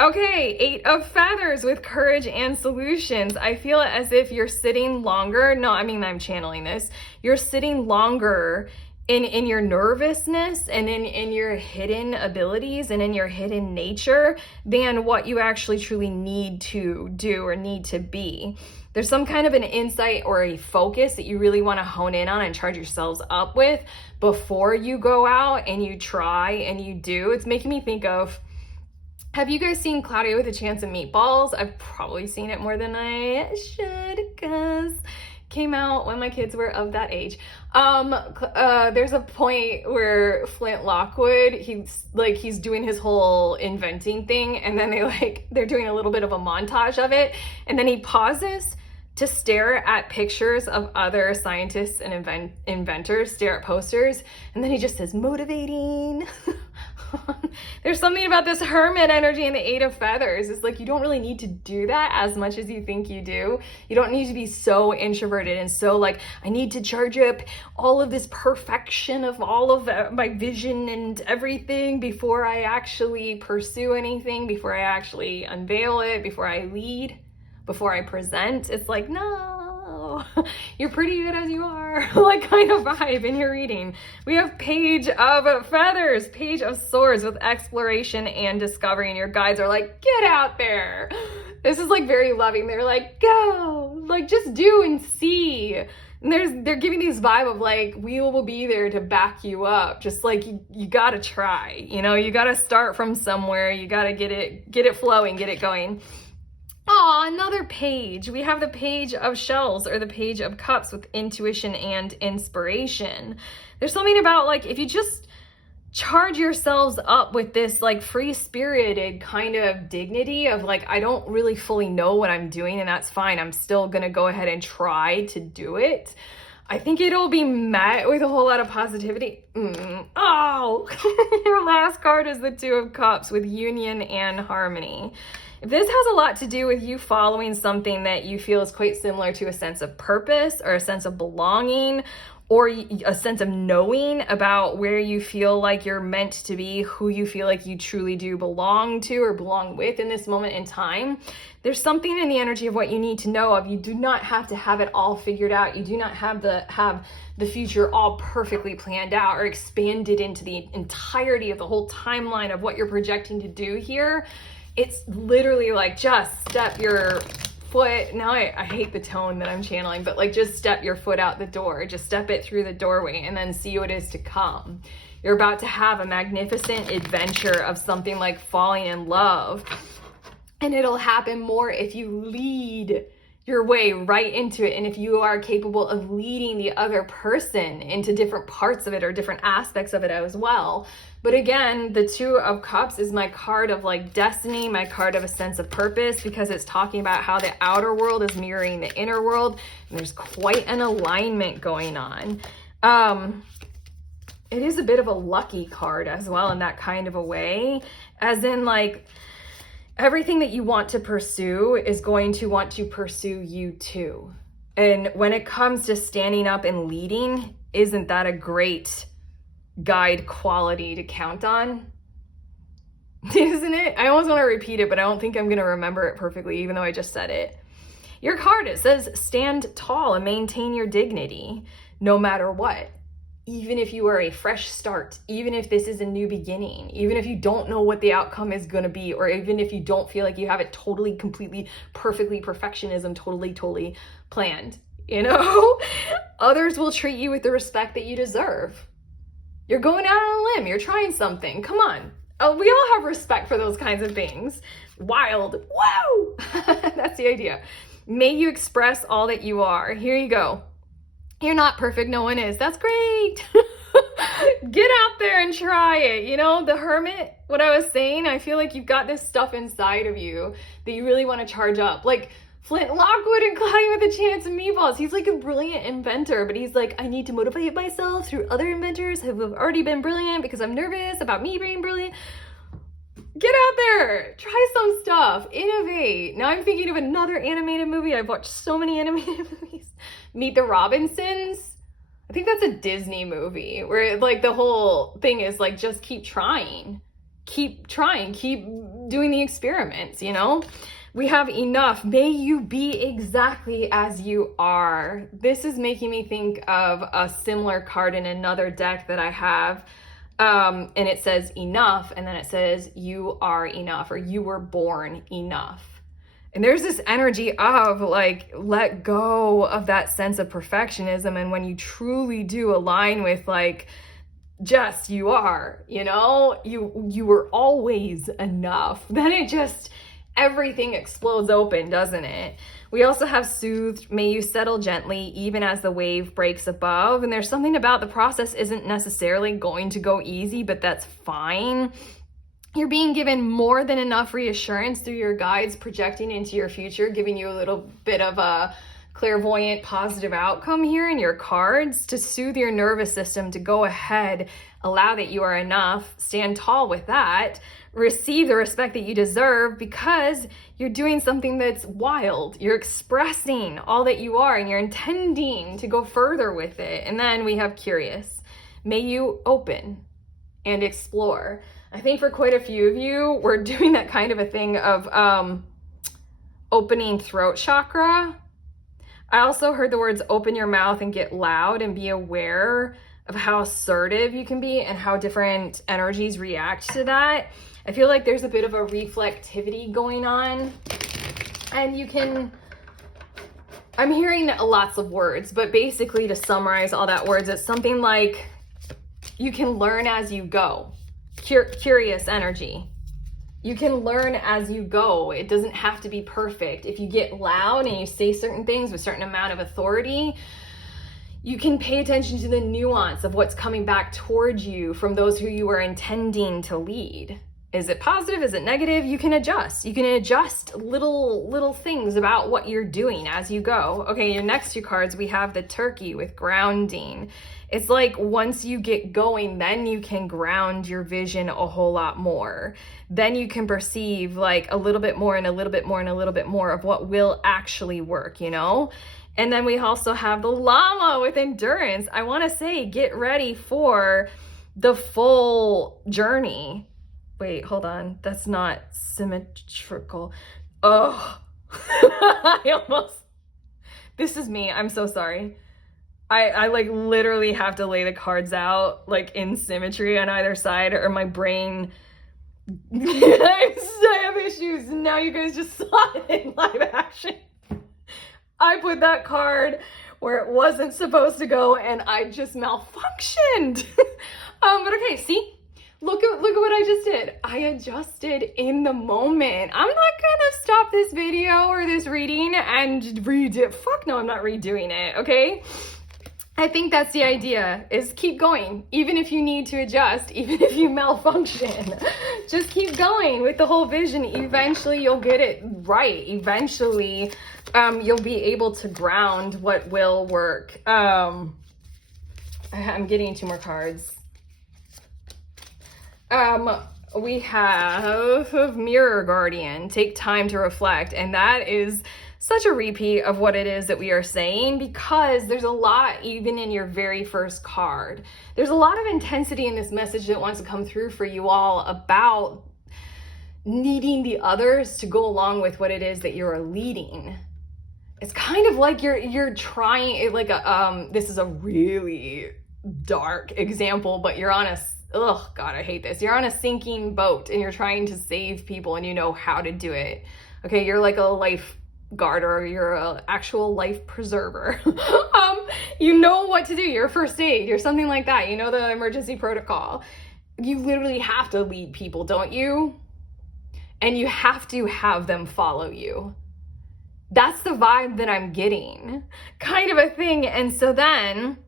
Okay, 8 of Feathers with courage and solutions. I feel as if you're sitting longer. No, I mean, I'm channeling this. You're sitting longer in your nervousness and in your hidden abilities and in your hidden nature than what you actually truly need to do or need to be. There's some kind of an insight or a focus that you really want to hone in on and charge yourselves up with before you go out and you try and you do. It's making me think of, have you guys seen Cloudy with a Chance of Meatballs? I've probably seen it more than I should because came out when my kids were of that age. There's a point where Flint Lockwood, he's doing his whole inventing thing, and then they're doing a little bit of a montage of it, and then he pauses to stare at pictures of other scientists and inventors, stare at posters, and then he just says, motivating. There's something about this Hermit energy and the 8 of Feathers. It's like you don't really need to do that as much as you think you do. You don't need to be so introverted and so like, I need to charge up all of this perfection of all of my vision and everything before I actually pursue anything, before I actually unveil it, before I lead, before I present. It's like, no, you're pretty good as you are, like kind of vibe in your reading. We have Page of Feathers, Page of Swords with exploration and discovery, and your guides are like, get out there. This is like very loving. They're like, go, like just do and see. And they're giving these vibe of like, we will be there to back you up. Just like you gotta try, you know, you gotta start from somewhere. You gotta get it flowing, get it going. Oh, another page. We have the page of shells, or the page of cups, with intuition and inspiration. There's something about like, if you just charge yourselves up with this like free-spirited kind of dignity of like, I don't really fully know what I'm doing, and that's fine. I'm still gonna go ahead and try to do it. I think it'll be met with a whole lot of positivity. Oh, your last card is the Two of Cups with union and harmony. If this has a lot to do with you following something that you feel is quite similar to a sense of purpose, or a sense of belonging, or a sense of knowing about where you feel like you're meant to be, who you feel like you truly do belong to or belong with in this moment in time, there's something in the energy of what you need to know of. You do not have to have it all figured out. You do not have the future all perfectly planned out or expanded into the entirety of the whole timeline of what you're projecting to do here. It's literally like, just step your foot. Now I hate the tone that I'm channeling, but like, just step your foot out the door, just step it through the doorway, and then see what is to come. You're about to have a magnificent adventure of something like falling in love, and it'll happen more if you lead your way right into it, and if you are capable of leading the other person into different parts of it or different aspects of it as well. But again, the Two of Cups is my card of like destiny, my card of a sense of purpose, because it's talking about how the outer world is mirroring the inner world, and there's quite an alignment going on. It is a bit of a lucky card as well in that kind of a way, as in like, everything that you want to pursue is going to want to pursue you too. And when it comes to standing up and leading, isn't that a great guide quality to count on? Isn't it? I almost want to repeat it, but I don't think I'm going to remember it perfectly, even though I just said it. Your card, it says, stand tall and maintain your dignity no matter what. Even if you are a fresh start, even if this is a new beginning, even if you don't know what the outcome is going to be, or even if you don't feel like you have it totally, completely, perfectly, perfectionism, totally planned, you know, others will treat you with the respect that you deserve. You're going out on a limb, you're trying something, come on. We all have respect for those kinds of things. Wild, whoa! That's the idea. May you express all that you are. Here you go. You're not perfect, no one is. That's great. Get out there and try it. You know, the Hermit, what I was saying, I feel like you've got this stuff inside of you that you really want to charge up. Like Flint Lockwood and Cloudy with a Chance of Meatballs. He's like a brilliant inventor, but he's like, I need to motivate myself through other inventors who have already been brilliant because I'm nervous about me being brilliant. Get out there, try some stuff, innovate. Now I'm thinking of another animated movie. I've watched so many animated movies. Meet the Robinsons. I think that's a Disney movie where like the whole thing is like, just keep trying, keep doing the experiments, you know? We have enough. May you be exactly as you are. This is making me think of a similar card in another deck that I have. And it says enough, and then it says you are enough, or you were born enough. And there's this energy of like, let go of that sense of perfectionism. And when you truly do align with like, just you are, you know, you were always enough, then it just, everything explodes open, doesn't it? We also have soothed, may you settle gently even as the wave breaks above. And there's something about the process isn't necessarily going to go easy, but that's fine. You're being given more than enough reassurance through your guides projecting into your future, giving you a little bit of a clairvoyant positive outcome here in your cards to soothe your nervous system, to go ahead, allow that you are enough, stand tall with that, receive the respect that you deserve because you're doing something that's wild. You're expressing all that you are and you're intending to go further with it. And then we have curious. May you open and explore. I think for quite a few of you, we're doing that kind of a thing of opening throat chakra. I also heard the words open your mouth and get loud, and be aware of how assertive you can be and how different energies react to that. I feel like there's a bit of a reflectivity going on, and you can I'm hearing lots of words, but basically to summarize all that words, it's something like you can learn as you go. Curious energy. You can learn as you go. It doesn't have to be perfect. If you get loud and you say certain things with a certain amount of authority, you can pay attention to the nuance of what's coming back towards you from those who you are intending to lead. Is it positive? Is it negative? You can adjust. You can adjust little things about what you're doing as you go. Okay, your next two cards, we have the turkey with grounding. It's like once you get going, then you can ground your vision a whole lot more. Then you can perceive like a little bit more and a little bit more and a little bit more of what will actually work, you know? And then we also have the llama with endurance. I want to say, get ready for the full journey. Wait, hold on. That's not symmetrical. Oh, this is me. I'm so sorry. I like literally have to lay the cards out like in symmetry on either side or my brain. I have issues. And now you guys just saw it in live action. I put that card where it wasn't supposed to go and I just malfunctioned. But okay, see? Look at what I just did. I adjusted in the moment. I'm not gonna stop this video or this reading and redo. Fuck no, I'm not redoing it, okay? I think that's the idea, is keep going. Even if you need to adjust, even if you malfunction, just keep going with the whole vision. Eventually you'll get it right. Eventually you'll be able to ground what will work. I'm getting two more cards. We have Mirror Guardian, take time to reflect. And that is such a repeat of what it is that we are saying, because there's a lot, even in your very first card, there's a lot of intensity in this message that wants to come through for you all about needing the others to go along with what it is that you're leading. It's kind of like you're trying, like this is a really dark example, but you're on a, oh God, I hate this. You're on a sinking boat and you're trying to save people and you know how to do it. Okay, you're like a lifeguard or you're an actual life preserver. You know what to do. You're first aid. You're something like that. You know the emergency protocol. You literally have to lead people, don't you? And you have to have them follow you. That's the vibe that I'm getting, kind of a thing. And so then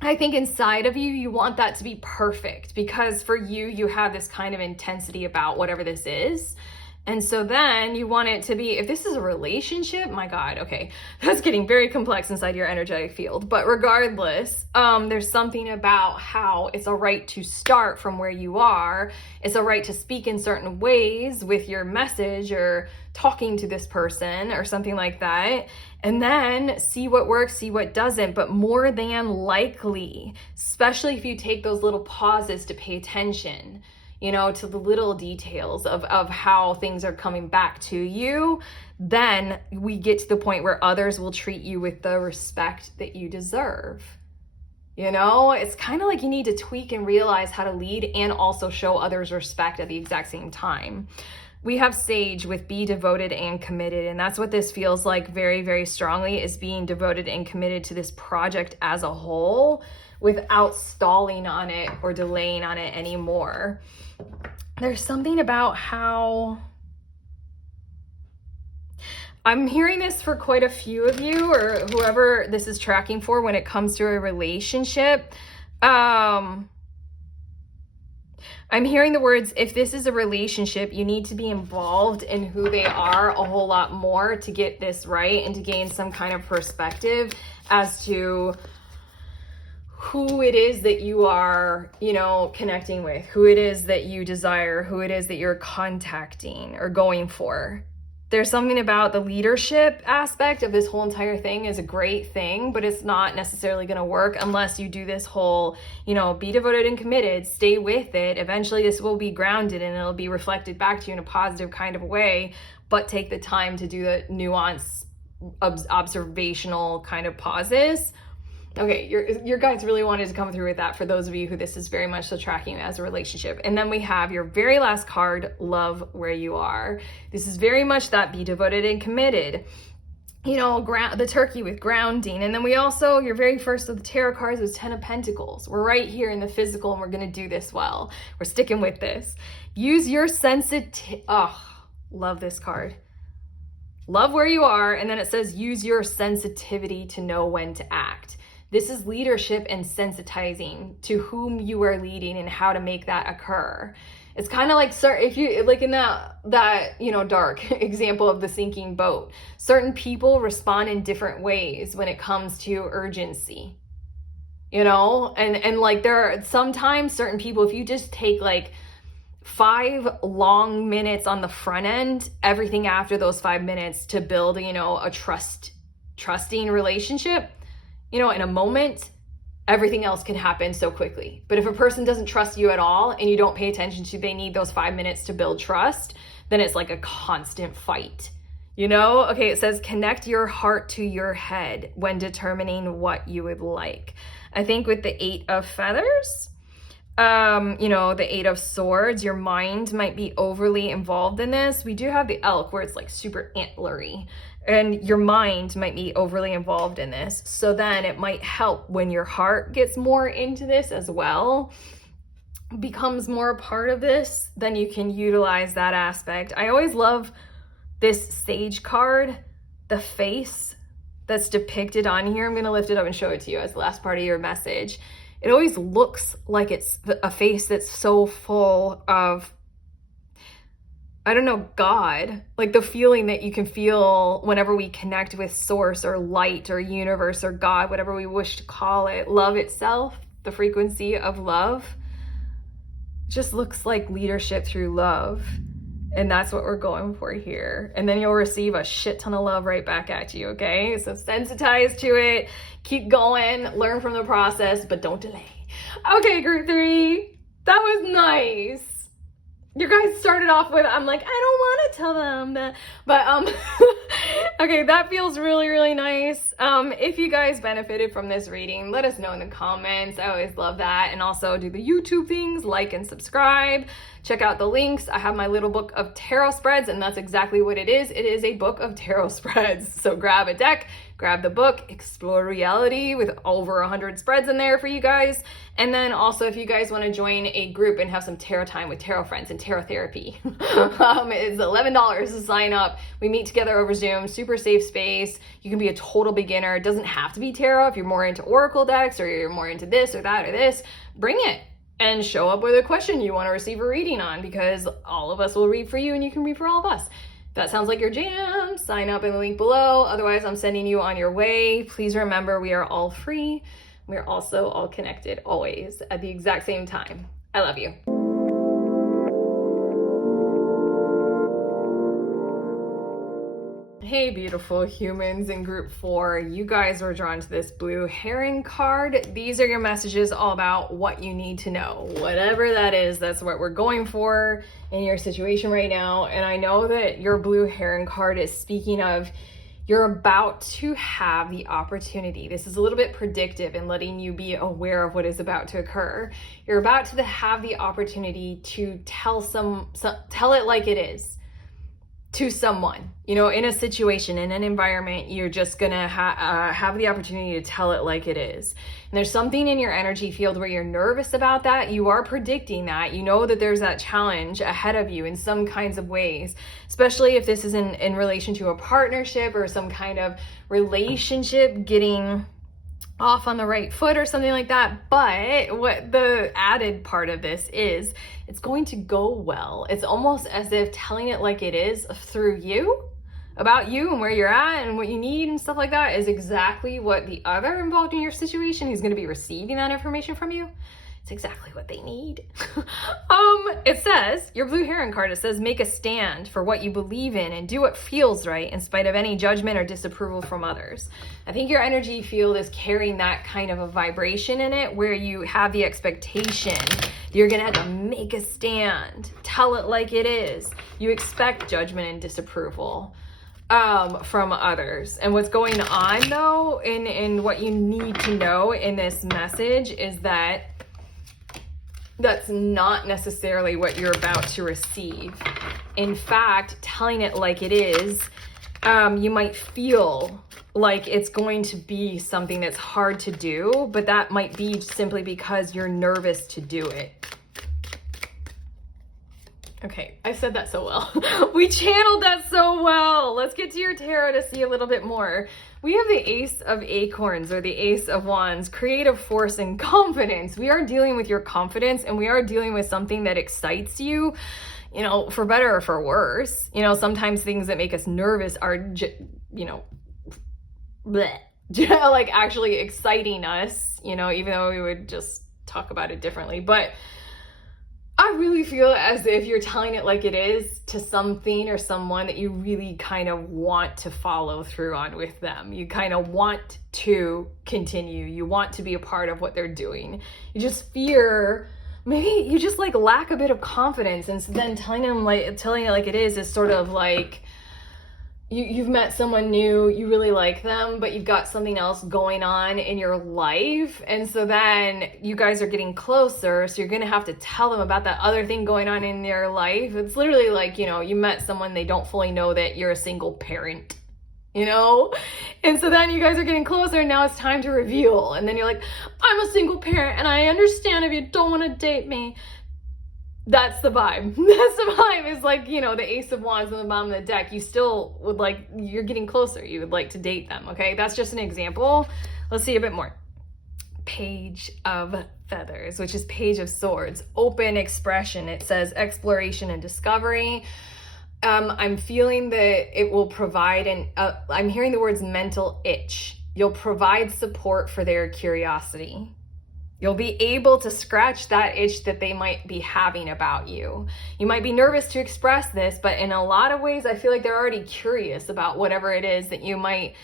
I think inside of you, you want that to be perfect, because for you, you have this kind of intensity about whatever this is. And so then you want it to be, if this is a relationship, my God, okay, that's getting very complex inside your energetic field. But regardless, there's something about how it's all right to start from where you are. It's all right to speak in certain ways with your message or talking to this person or something like that. And then see what works, see what doesn't. But more than likely, especially if you take those little pauses to pay attention, you know, to the little details of how things are coming back to you, then we get to the point where others will treat you with the respect that you deserve. You know, it's kind of like you need to tweak and realize how to lead and also show others respect at the exact same time. We have Sage with be devoted and committed. And that's what this feels like very, very strongly, is being devoted and committed to this project as a whole without stalling on it or delaying on it anymore. There's something about how I'm hearing this for quite a few of you, or whoever this is tracking for when it comes to a relationship. I'm hearing the words, if this is a relationship, you need to be involved in who they are a whole lot more to get this right and to gain some kind of perspective as to who it is that you are, you know, connecting with, who it is that you desire, who it is that you're contacting or going for. There's something about the leadership aspect of this whole entire thing is a great thing, but it's not necessarily going to work unless you do this whole, you know, be devoted and committed, stay with it. Eventually this will be grounded and it'll be reflected back to you in a positive kind of way, but take the time to do the nuance, observational kind of pauses. Okay, your guides really wanted to come through with that for those of you who this is very much so tracking as a relationship. And then we have your very last card, love where you are. This is very much that be devoted and committed. you know, the turkey with grounding. And then we also, your very first of the tarot cards is 10 of Pentacles. We're right here in the physical and we're going to do this well. We're sticking with this. Use your love this card. Love where you are. And then it says, use your sensitivity to know when to act. This is leadership and sensitizing to whom you are leading and how to make that occur. It's kind of like, if you like in that you know, dark example of the sinking boat, certain people respond in different ways when it comes to urgency, you know, and like there are sometimes certain people, if you just take like 5 long minutes on the front end, everything after those 5 minutes to build, you know, a trusting relationship, you know, in a moment, everything else can happen so quickly. But if a person doesn't trust you at all and you don't pay attention to, they need those 5 minutes to build trust, then it's like a constant fight, you know? Okay, it says connect your heart to your head when determining what you would like. I think with the 8 of Feathers, you know, the 8 of Swords, your mind might be overly involved in this. We do have the Elk where it's like super antlery, and your mind might be overly involved in this. So then it might help when your heart gets more into this as well, becomes more a part of this, then you can utilize that aspect. I always love this Sage card, the face that's depicted on here. I'm going to lift it up and show it to you as the last part of your message. It always looks like it's a face that's so full of, I don't know, God, like the feeling that you can feel whenever we connect with source or light or universe or God, whatever we wish to call it. Love itself, the frequency of love, just looks like leadership through love. And that's what we're going for here. And then you'll receive a shit ton of love right back at you, okay? So sensitize to it, keep going, learn from the process, but don't delay. Okay, group 3, that was nice. You guys started off with, I'm like, I don't want to tell them that, but okay, that feels really, really nice. If you guys benefited from this reading, let us know in the comments. I always love that. And also do the YouTube things, like and subscribe. Check out the links. I have my little book of tarot spreads, and that's exactly what it is. It is a book of tarot spreads. So grab a deck, grab the book, explore reality with over 100 spreads in there for you guys. And then also if you guys want to join a group and have some tarot time with tarot friends and tarot therapy, it's $11 to sign up. We meet together over Zoom, super safe space. You can be a total beginner. It doesn't have to be tarot. If you're more into oracle decks or you're more into this or that or this, bring it and show up with a question you want to receive a reading on, because all of us will read for you and you can read for all of us. If that sounds like your jam, sign up in the link below. Otherwise, I'm sending you on your way. Please remember, we are all free. We're also all connected always at the exact same time. I love you. Hey, beautiful humans in group 4. You guys were drawn to this blue Heron card. These are your messages all about what you need to know. Whatever that is, that's what we're going for in your situation right now. And I know that your blue Heron card is speaking of you're about to have the opportunity. This is a little bit predictive in letting you be aware of what is about to occur. You're about to have the opportunity to tell it like it is to someone, you know, in a situation, in an environment. You're just gonna have the opportunity to tell it like it is. And there's something in your energy field where you're nervous about that. You are predicting that. You know that there's that challenge ahead of you in some kinds of ways, especially if this is in relation to a partnership or some kind of relationship getting off on the right foot or something like that. But what the added part of this is, it's going to go well. It's almost as if telling it like it is through you, about you and where you're at and what you need and stuff like that, is exactly what the other involved in your situation who's going to be receiving that information from you, it's exactly what they need. It says, your blue Heron card, it says, make a stand for what you believe in and do what feels right in spite of any judgment or disapproval from others. I think your energy field is carrying that kind of a vibration in it, where you have the expectation you're gonna have to make a stand, tell it like it is. You expect judgment and disapproval from others. And what's going on though, in what you need to know in this message, is that that's not necessarily what you're about to receive. In fact, telling it like it is you might feel like it's going to be something that's hard to do, but that might be simply because you're nervous to do it. Okay, I said that so well. We channeled that so well. Let's get to your tarot to see a little bit more. We have the Ace of Acorns, or the Ace of Wands, creative force and confidence. We are dealing with your confidence, and we are dealing with something that excites you, you know, for better or for worse. You know, sometimes things that make us nervous are, you know, bleh, like actually exciting us, you know, even though we would just talk about it differently. But I really feel as if you're telling it like it is to something or someone that you really kind of want to follow through on with them. You kind of want to continue. You want to be a part of what they're doing. You just fear, maybe you just like lack a bit of confidence, and so then telling it like it is sort of like you've met someone new, you really like them, but you've got something else going on in your life. And so then you guys are getting closer. So you're going to have to tell them about that other thing going on in your life. It's literally like, you know, you met someone, they don't fully know that you're a single parent, you know? And so then you guys are getting closer, and now it's time to reveal. And then you're like, I'm a single parent, and I understand if you don't want to date me. That's the vibe. That's the vibe. It's like, you know, the Ace of Wands on the bottom of the deck. You still would like, you're getting closer. You would like to date them, okay? That's just an example. Let's see a bit more. Page of Feathers, which is Page of Swords. Open expression. It says exploration and discovery. I'm feeling that it will provide I'm hearing the words mental itch. You'll provide support for their curiosity. You'll be able to scratch that itch that they might be having about you. You might be nervous to express this, but in a lot of ways, I feel like they're already curious about whatever it is that you might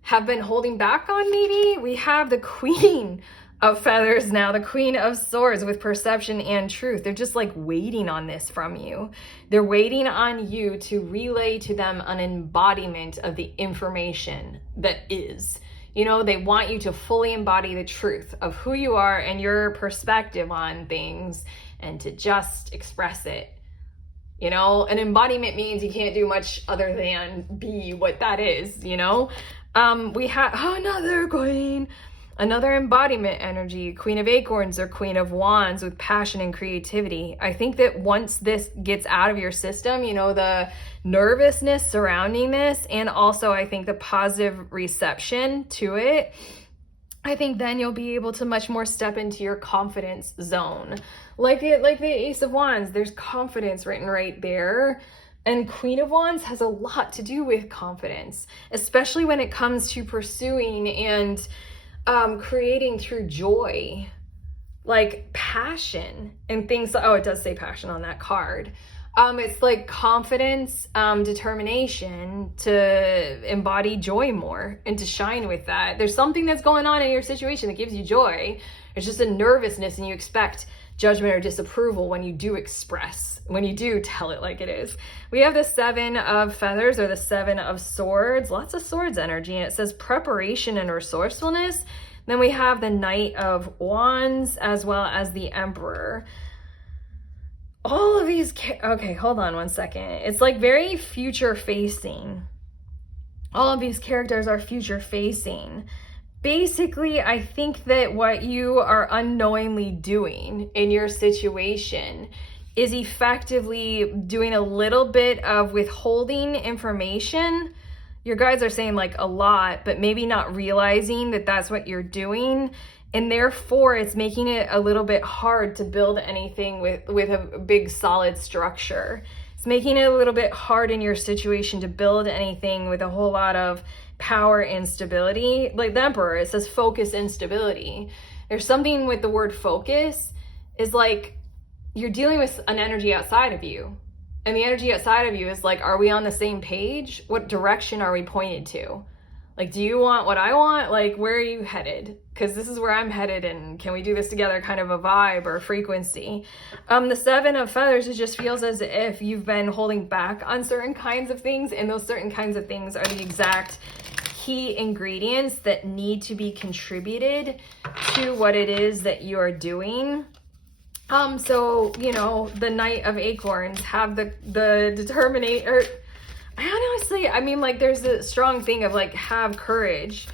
have been holding back on, maybe. We have the Queen of Feathers now, the Queen of Swords with perception and truth. They're just like waiting on this from you. They're waiting on you to relay to them an embodiment of the information that is. You know, they want you to fully embody the truth of who you are and your perspective on things, and to just express it. You know, an embodiment means you can't do much other than be what that is, you know? We have another queen, another embodiment energy, Queen of Acorns or Queen of Wands with passion and creativity. I think that once this gets out of your system, you know, the nervousness surrounding this, and also I think the positive reception to it, I think then you'll be able to much more step into your confidence zone. Like the Ace of Wands, there's confidence written right there. And Queen of Wands has a lot to do with confidence, especially when it comes to pursuing and creating through joy, like passion and things. Oh, it does say passion on that card. It's like confidence, determination to embody joy more and to shine with that. There's something that's going on in your situation that gives you joy. It's just a nervousness, and you expect judgment or disapproval when you do express, when you do tell it like it is. We have the Seven of Feathers, or the Seven of Swords, lots of swords energy, and it says preparation and resourcefulness. Then we have the Knight of Wands as well as the Emperor. All of these, okay, hold on one second. It's like very future facing. All of these characters are future facing. Basically, I think that what you are unknowingly doing in your situation is effectively doing a little bit of withholding information. Your guides are saying like a lot, but maybe not realizing that that's what you're doing. And therefore, it's making it a little bit hard to build anything with a big solid structure. It's making it a little bit hard in your situation to build anything with a whole lot of power and stability. Like the Emperor, it says focus and stability. There's something with the word focus is like you're dealing with an energy outside of you. And the energy outside of you is like, are we on the same page? What direction are we pointed to? Like, do you want what I want? Like, where are you headed? Because this is where I'm headed, and can we do this together, kind of a vibe or frequency? The Seven of Feathers, it just feels as if you've been holding back on certain kinds of things, and those certain kinds of things are the exact key ingredients that need to be contributed to what it is that you are doing. So, you know, the Knight of Acorns have the determinate, or I mean, like, there's a strong thing of like, have courage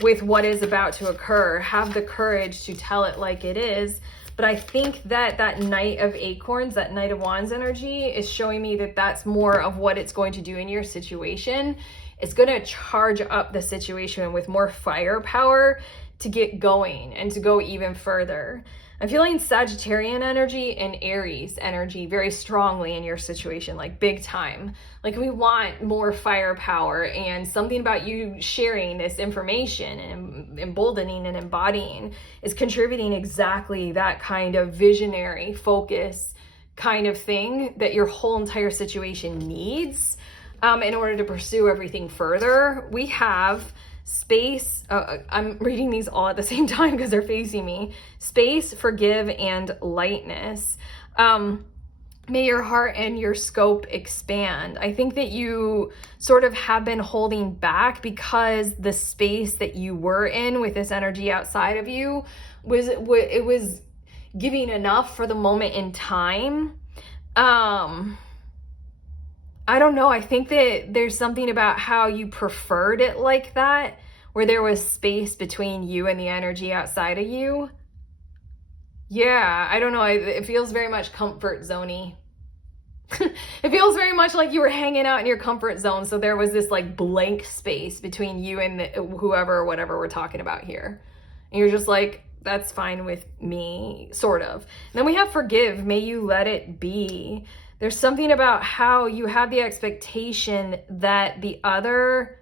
with what is about to occur, have the courage to tell it like it is. But I think that that Knight of Acorns, that Knight of Wands energy is showing me that that's more of what it's going to do in your situation. It's going to charge up the situation with more firepower to get going and to go even further. I'm feeling Sagittarian energy and Aries energy very strongly in your situation, like big time. Like we want more firepower, and something about you sharing this information and emboldening and embodying is contributing exactly that kind of visionary focus kind of thing that your whole entire situation needs in order to pursue everything further. We have space, I'm reading these all at the same time because they're facing me. Space, forgive, and lightness. May your heart and your scope expand. I think that you sort of have been holding back because the space that you were in with this energy outside of you was giving enough for the moment in time. I don't know. I think that there's something about how you preferred it like that, where there was space between you and the energy outside of you. Yeah, I don't know. It feels very much comfort zoney. It feels very much like you were hanging out in your comfort zone. So there was this like blank space between you and whoever or whatever we're talking about here. And you're just like, that's fine with me, sort of. And then we have forgive. May you let it be. There's something about how you have the expectation that the other,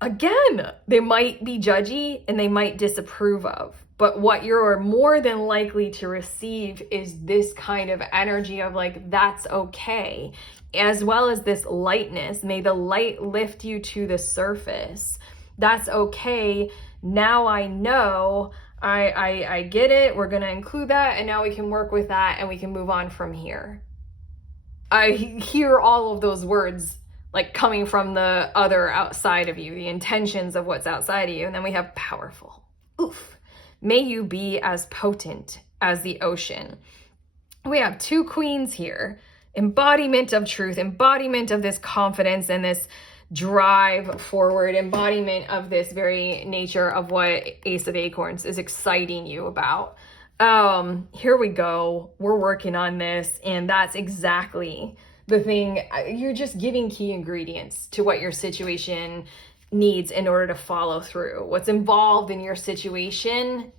again, they might be judgy and they might disapprove of. But what you're more than likely to receive is this kind of energy of like, that's okay, as well as this lightness. May the light lift you to the surface. That's okay. Now I know, I get it. We're going to include that. And now we can work with that and we can move on from here. I hear all of those words like coming from the other outside of you, the intentions of what's outside of you. And then we have powerful. Oof. May you be as potent as the ocean. We have two queens here. Embodiment of truth, embodiment of this confidence and this drive forward, embodiment of this very nature of what Ace of Acorns is exciting you about. Here we go. We're working on this, and that's exactly the thing. You're just giving key ingredients to what your situation needs in order to follow through. What's involved in your situation,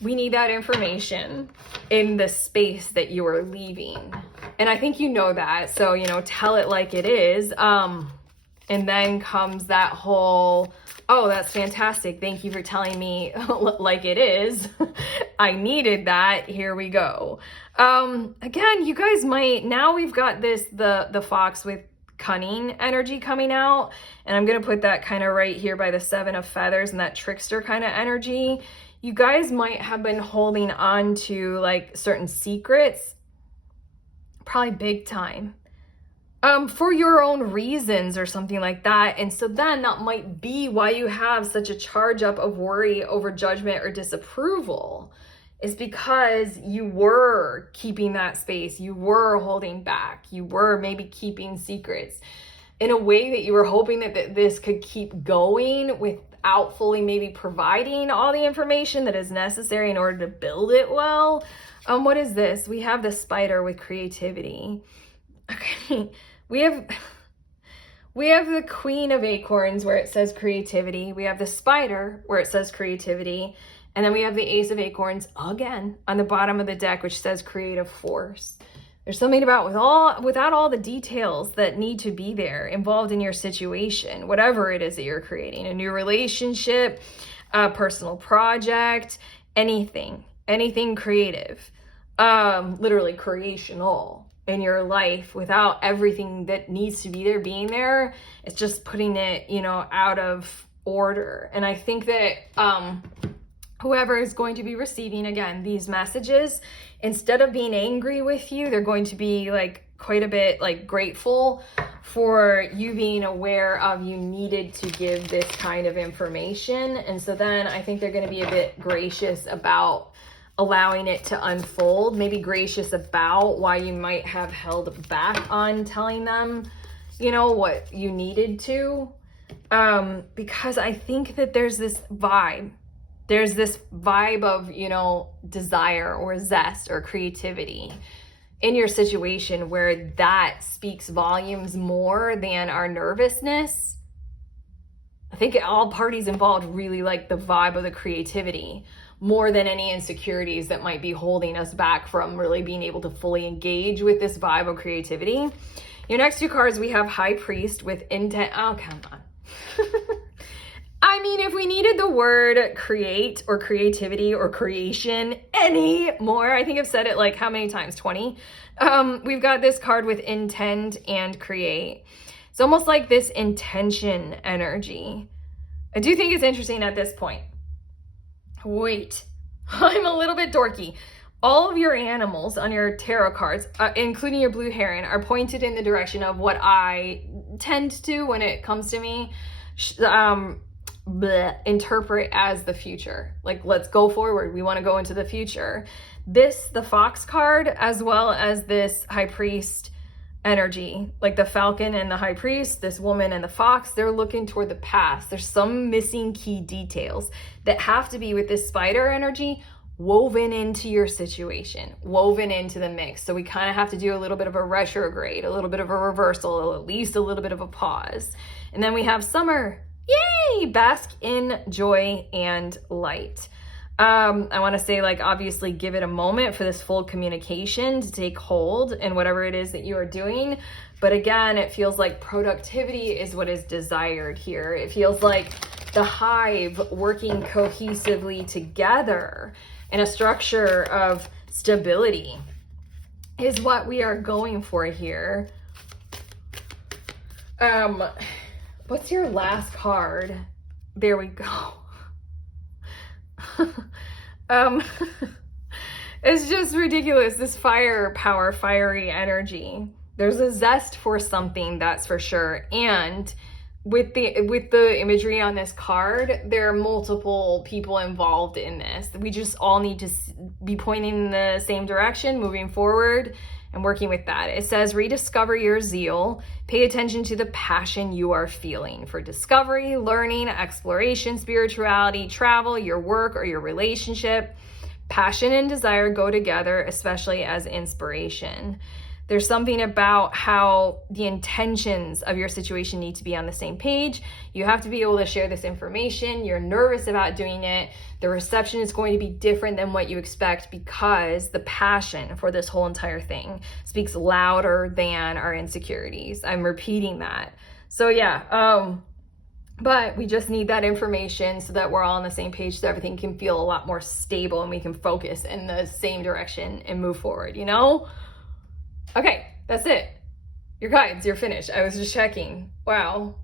we need that information in the space that you are leaving. And I think you know that. So, tell it like it is. And then comes that whole, oh, that's fantastic. Thank you for telling me like it is. I needed that. Here we go. Again, you guys might, now we've got the fox with cunning energy coming out. And I'm going to put that kind of right here by the 7 of feathers and that trickster kind of energy. You guys might have been holding on to like certain secrets, probably big time, for your own reasons or something like that. And so then that might be why you have such a charge up of worry over judgment or disapproval, is because you were keeping that space. You were holding back. You were maybe keeping secrets in a way that you were hoping that this could keep going without fully maybe providing all the information that is necessary in order to build it well. What is this? We have the spider with creativity. Okay. We have the Queen of Acorns where it says creativity. We have the spider where it says creativity. And then we have the Ace of Acorns again on the bottom of the deck, which says creative force. There's something about without all the details that need to be there involved in your situation, whatever it is that you're creating, a new relationship, a personal project, anything creative, literally creational in your life, without everything that needs to be there being there. It's just putting it, out of order. And I think that, whoever is going to be receiving, again, these messages, instead of being angry with you, they're going to be like quite a bit like grateful for you being aware of you needed to give this kind of information. And so then I think they're going to be a bit gracious about allowing it to unfold, maybe gracious about why you might have held back on telling them, you know, what you needed to. Because I think that there's this vibe of, you know, desire or zest or creativity in your situation where that speaks volumes more than our nervousness. I think all parties involved really like the vibe of the creativity more than any insecurities that might be holding us back from really being able to fully engage with this vibe of creativity. Your next two cards, we have High Priest with intent. Oh, come on. I mean, if we needed the word create or creativity or creation any more, I think I've said it like how many times? 20. We've got this card with intend and create. It's almost like this intention energy. I do think it's interesting at this point. Wait, I'm a little bit dorky. All of your animals on your tarot cards, including your blue heron, are pointed in the direction of what I tend to, when it comes to me, interpret as the future. Like, let's go forward. We want to go into the future. The fox card, as well as this high priest energy, like the falcon and the high priest, this woman and the fox, they're looking toward the past. There's some missing key details that have to be with this spider energy woven into your situation, woven into the mix. So we kind of have to do a little bit of a retrograde, a little bit of a reversal, at least a little bit of a pause. And then we have summer. Yay! Bask in joy and light. I want to say, like, obviously give it a moment for this full communication to take hold in whatever it is that you are doing. But again, it feels like productivity is what is desired here. It feels like the hive working cohesively together in a structure of stability is what we are going for here. What's your last card? There we go. It's just ridiculous, this firepower, fiery energy. There's a zest for something, that's for sure. And with the imagery on this card, there are multiple people involved in this. We just all need to be pointing in the same direction, moving forward and working with that. It says, rediscover your zeal. Pay attention to the passion you are feeling for discovery, learning, exploration, spirituality, travel, your work, or your relationship. Passion and desire go together, especially as inspiration. There's something about how the intentions of your situation need to be on the same page. You have to be able to share this information. You're nervous about doing it. The reception is going to be different than what you expect because the passion for this whole entire thing speaks louder than our insecurities. I'm repeating that. So yeah, but we just need that information so that we're all on the same page, so everything can feel a lot more stable and we can focus in the same direction and move forward, you know? Okay, that's it. Your guides, you're finished. I was just checking. Wow.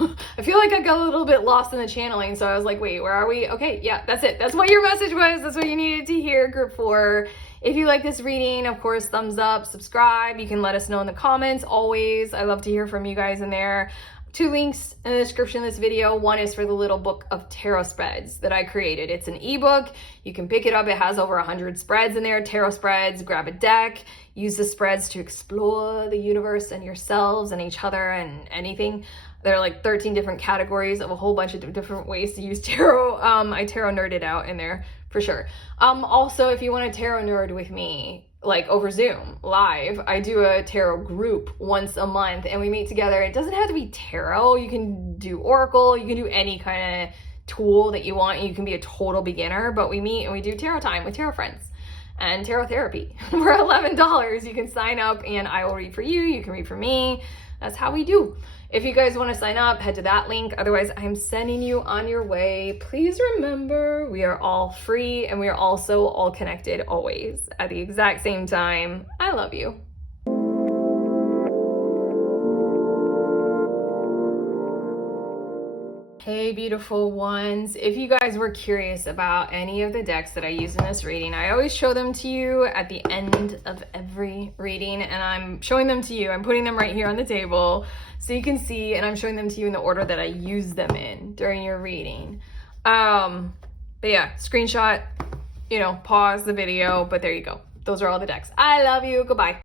I feel like I got a little bit lost in the channeling, so I was like, wait, where are we? Okay, yeah, that's it. That's what your message was. That's what you needed to hear, group 4. If you like this reading, of course, thumbs up, subscribe. You can let us know in the comments, always. I love to hear from you guys in there. 2 links in the description of this video. One is for the little book of tarot spreads that I created. It's an ebook. You can pick it up. It has over 100 spreads in there, tarot spreads. Grab a deck. Use the spreads to explore the universe and yourselves and each other and anything. There are like 13 different categories of a whole bunch of different ways to use tarot. I tarot nerded out in there for sure. Also, if you want to tarot nerd with me, like over Zoom live, I do a tarot group once a month and we meet together. It doesn't have to be tarot. You can do oracle, you can do any kind of tool that you want. You can be a total beginner, but we meet and we do tarot time with tarot friends and tarot therapy for $11. You can sign up and I will read for you. You can read for me. That's how we do. If you guys want to sign up, head to that link. Otherwise, I'm sending you on your way. Please remember, we are all free and we are also all connected always at the exact same time. I love you. Hey, beautiful ones. If you guys were curious about any of the decks that I use in this reading, I always show them to you at the end of every reading, and I'm showing them to you. I'm putting them right here on the table so you can see, and I'm showing them to you in the order that I use them in during your reading. But yeah, screenshot, pause the video, but there you go. Those are all the decks. I love you. Goodbye.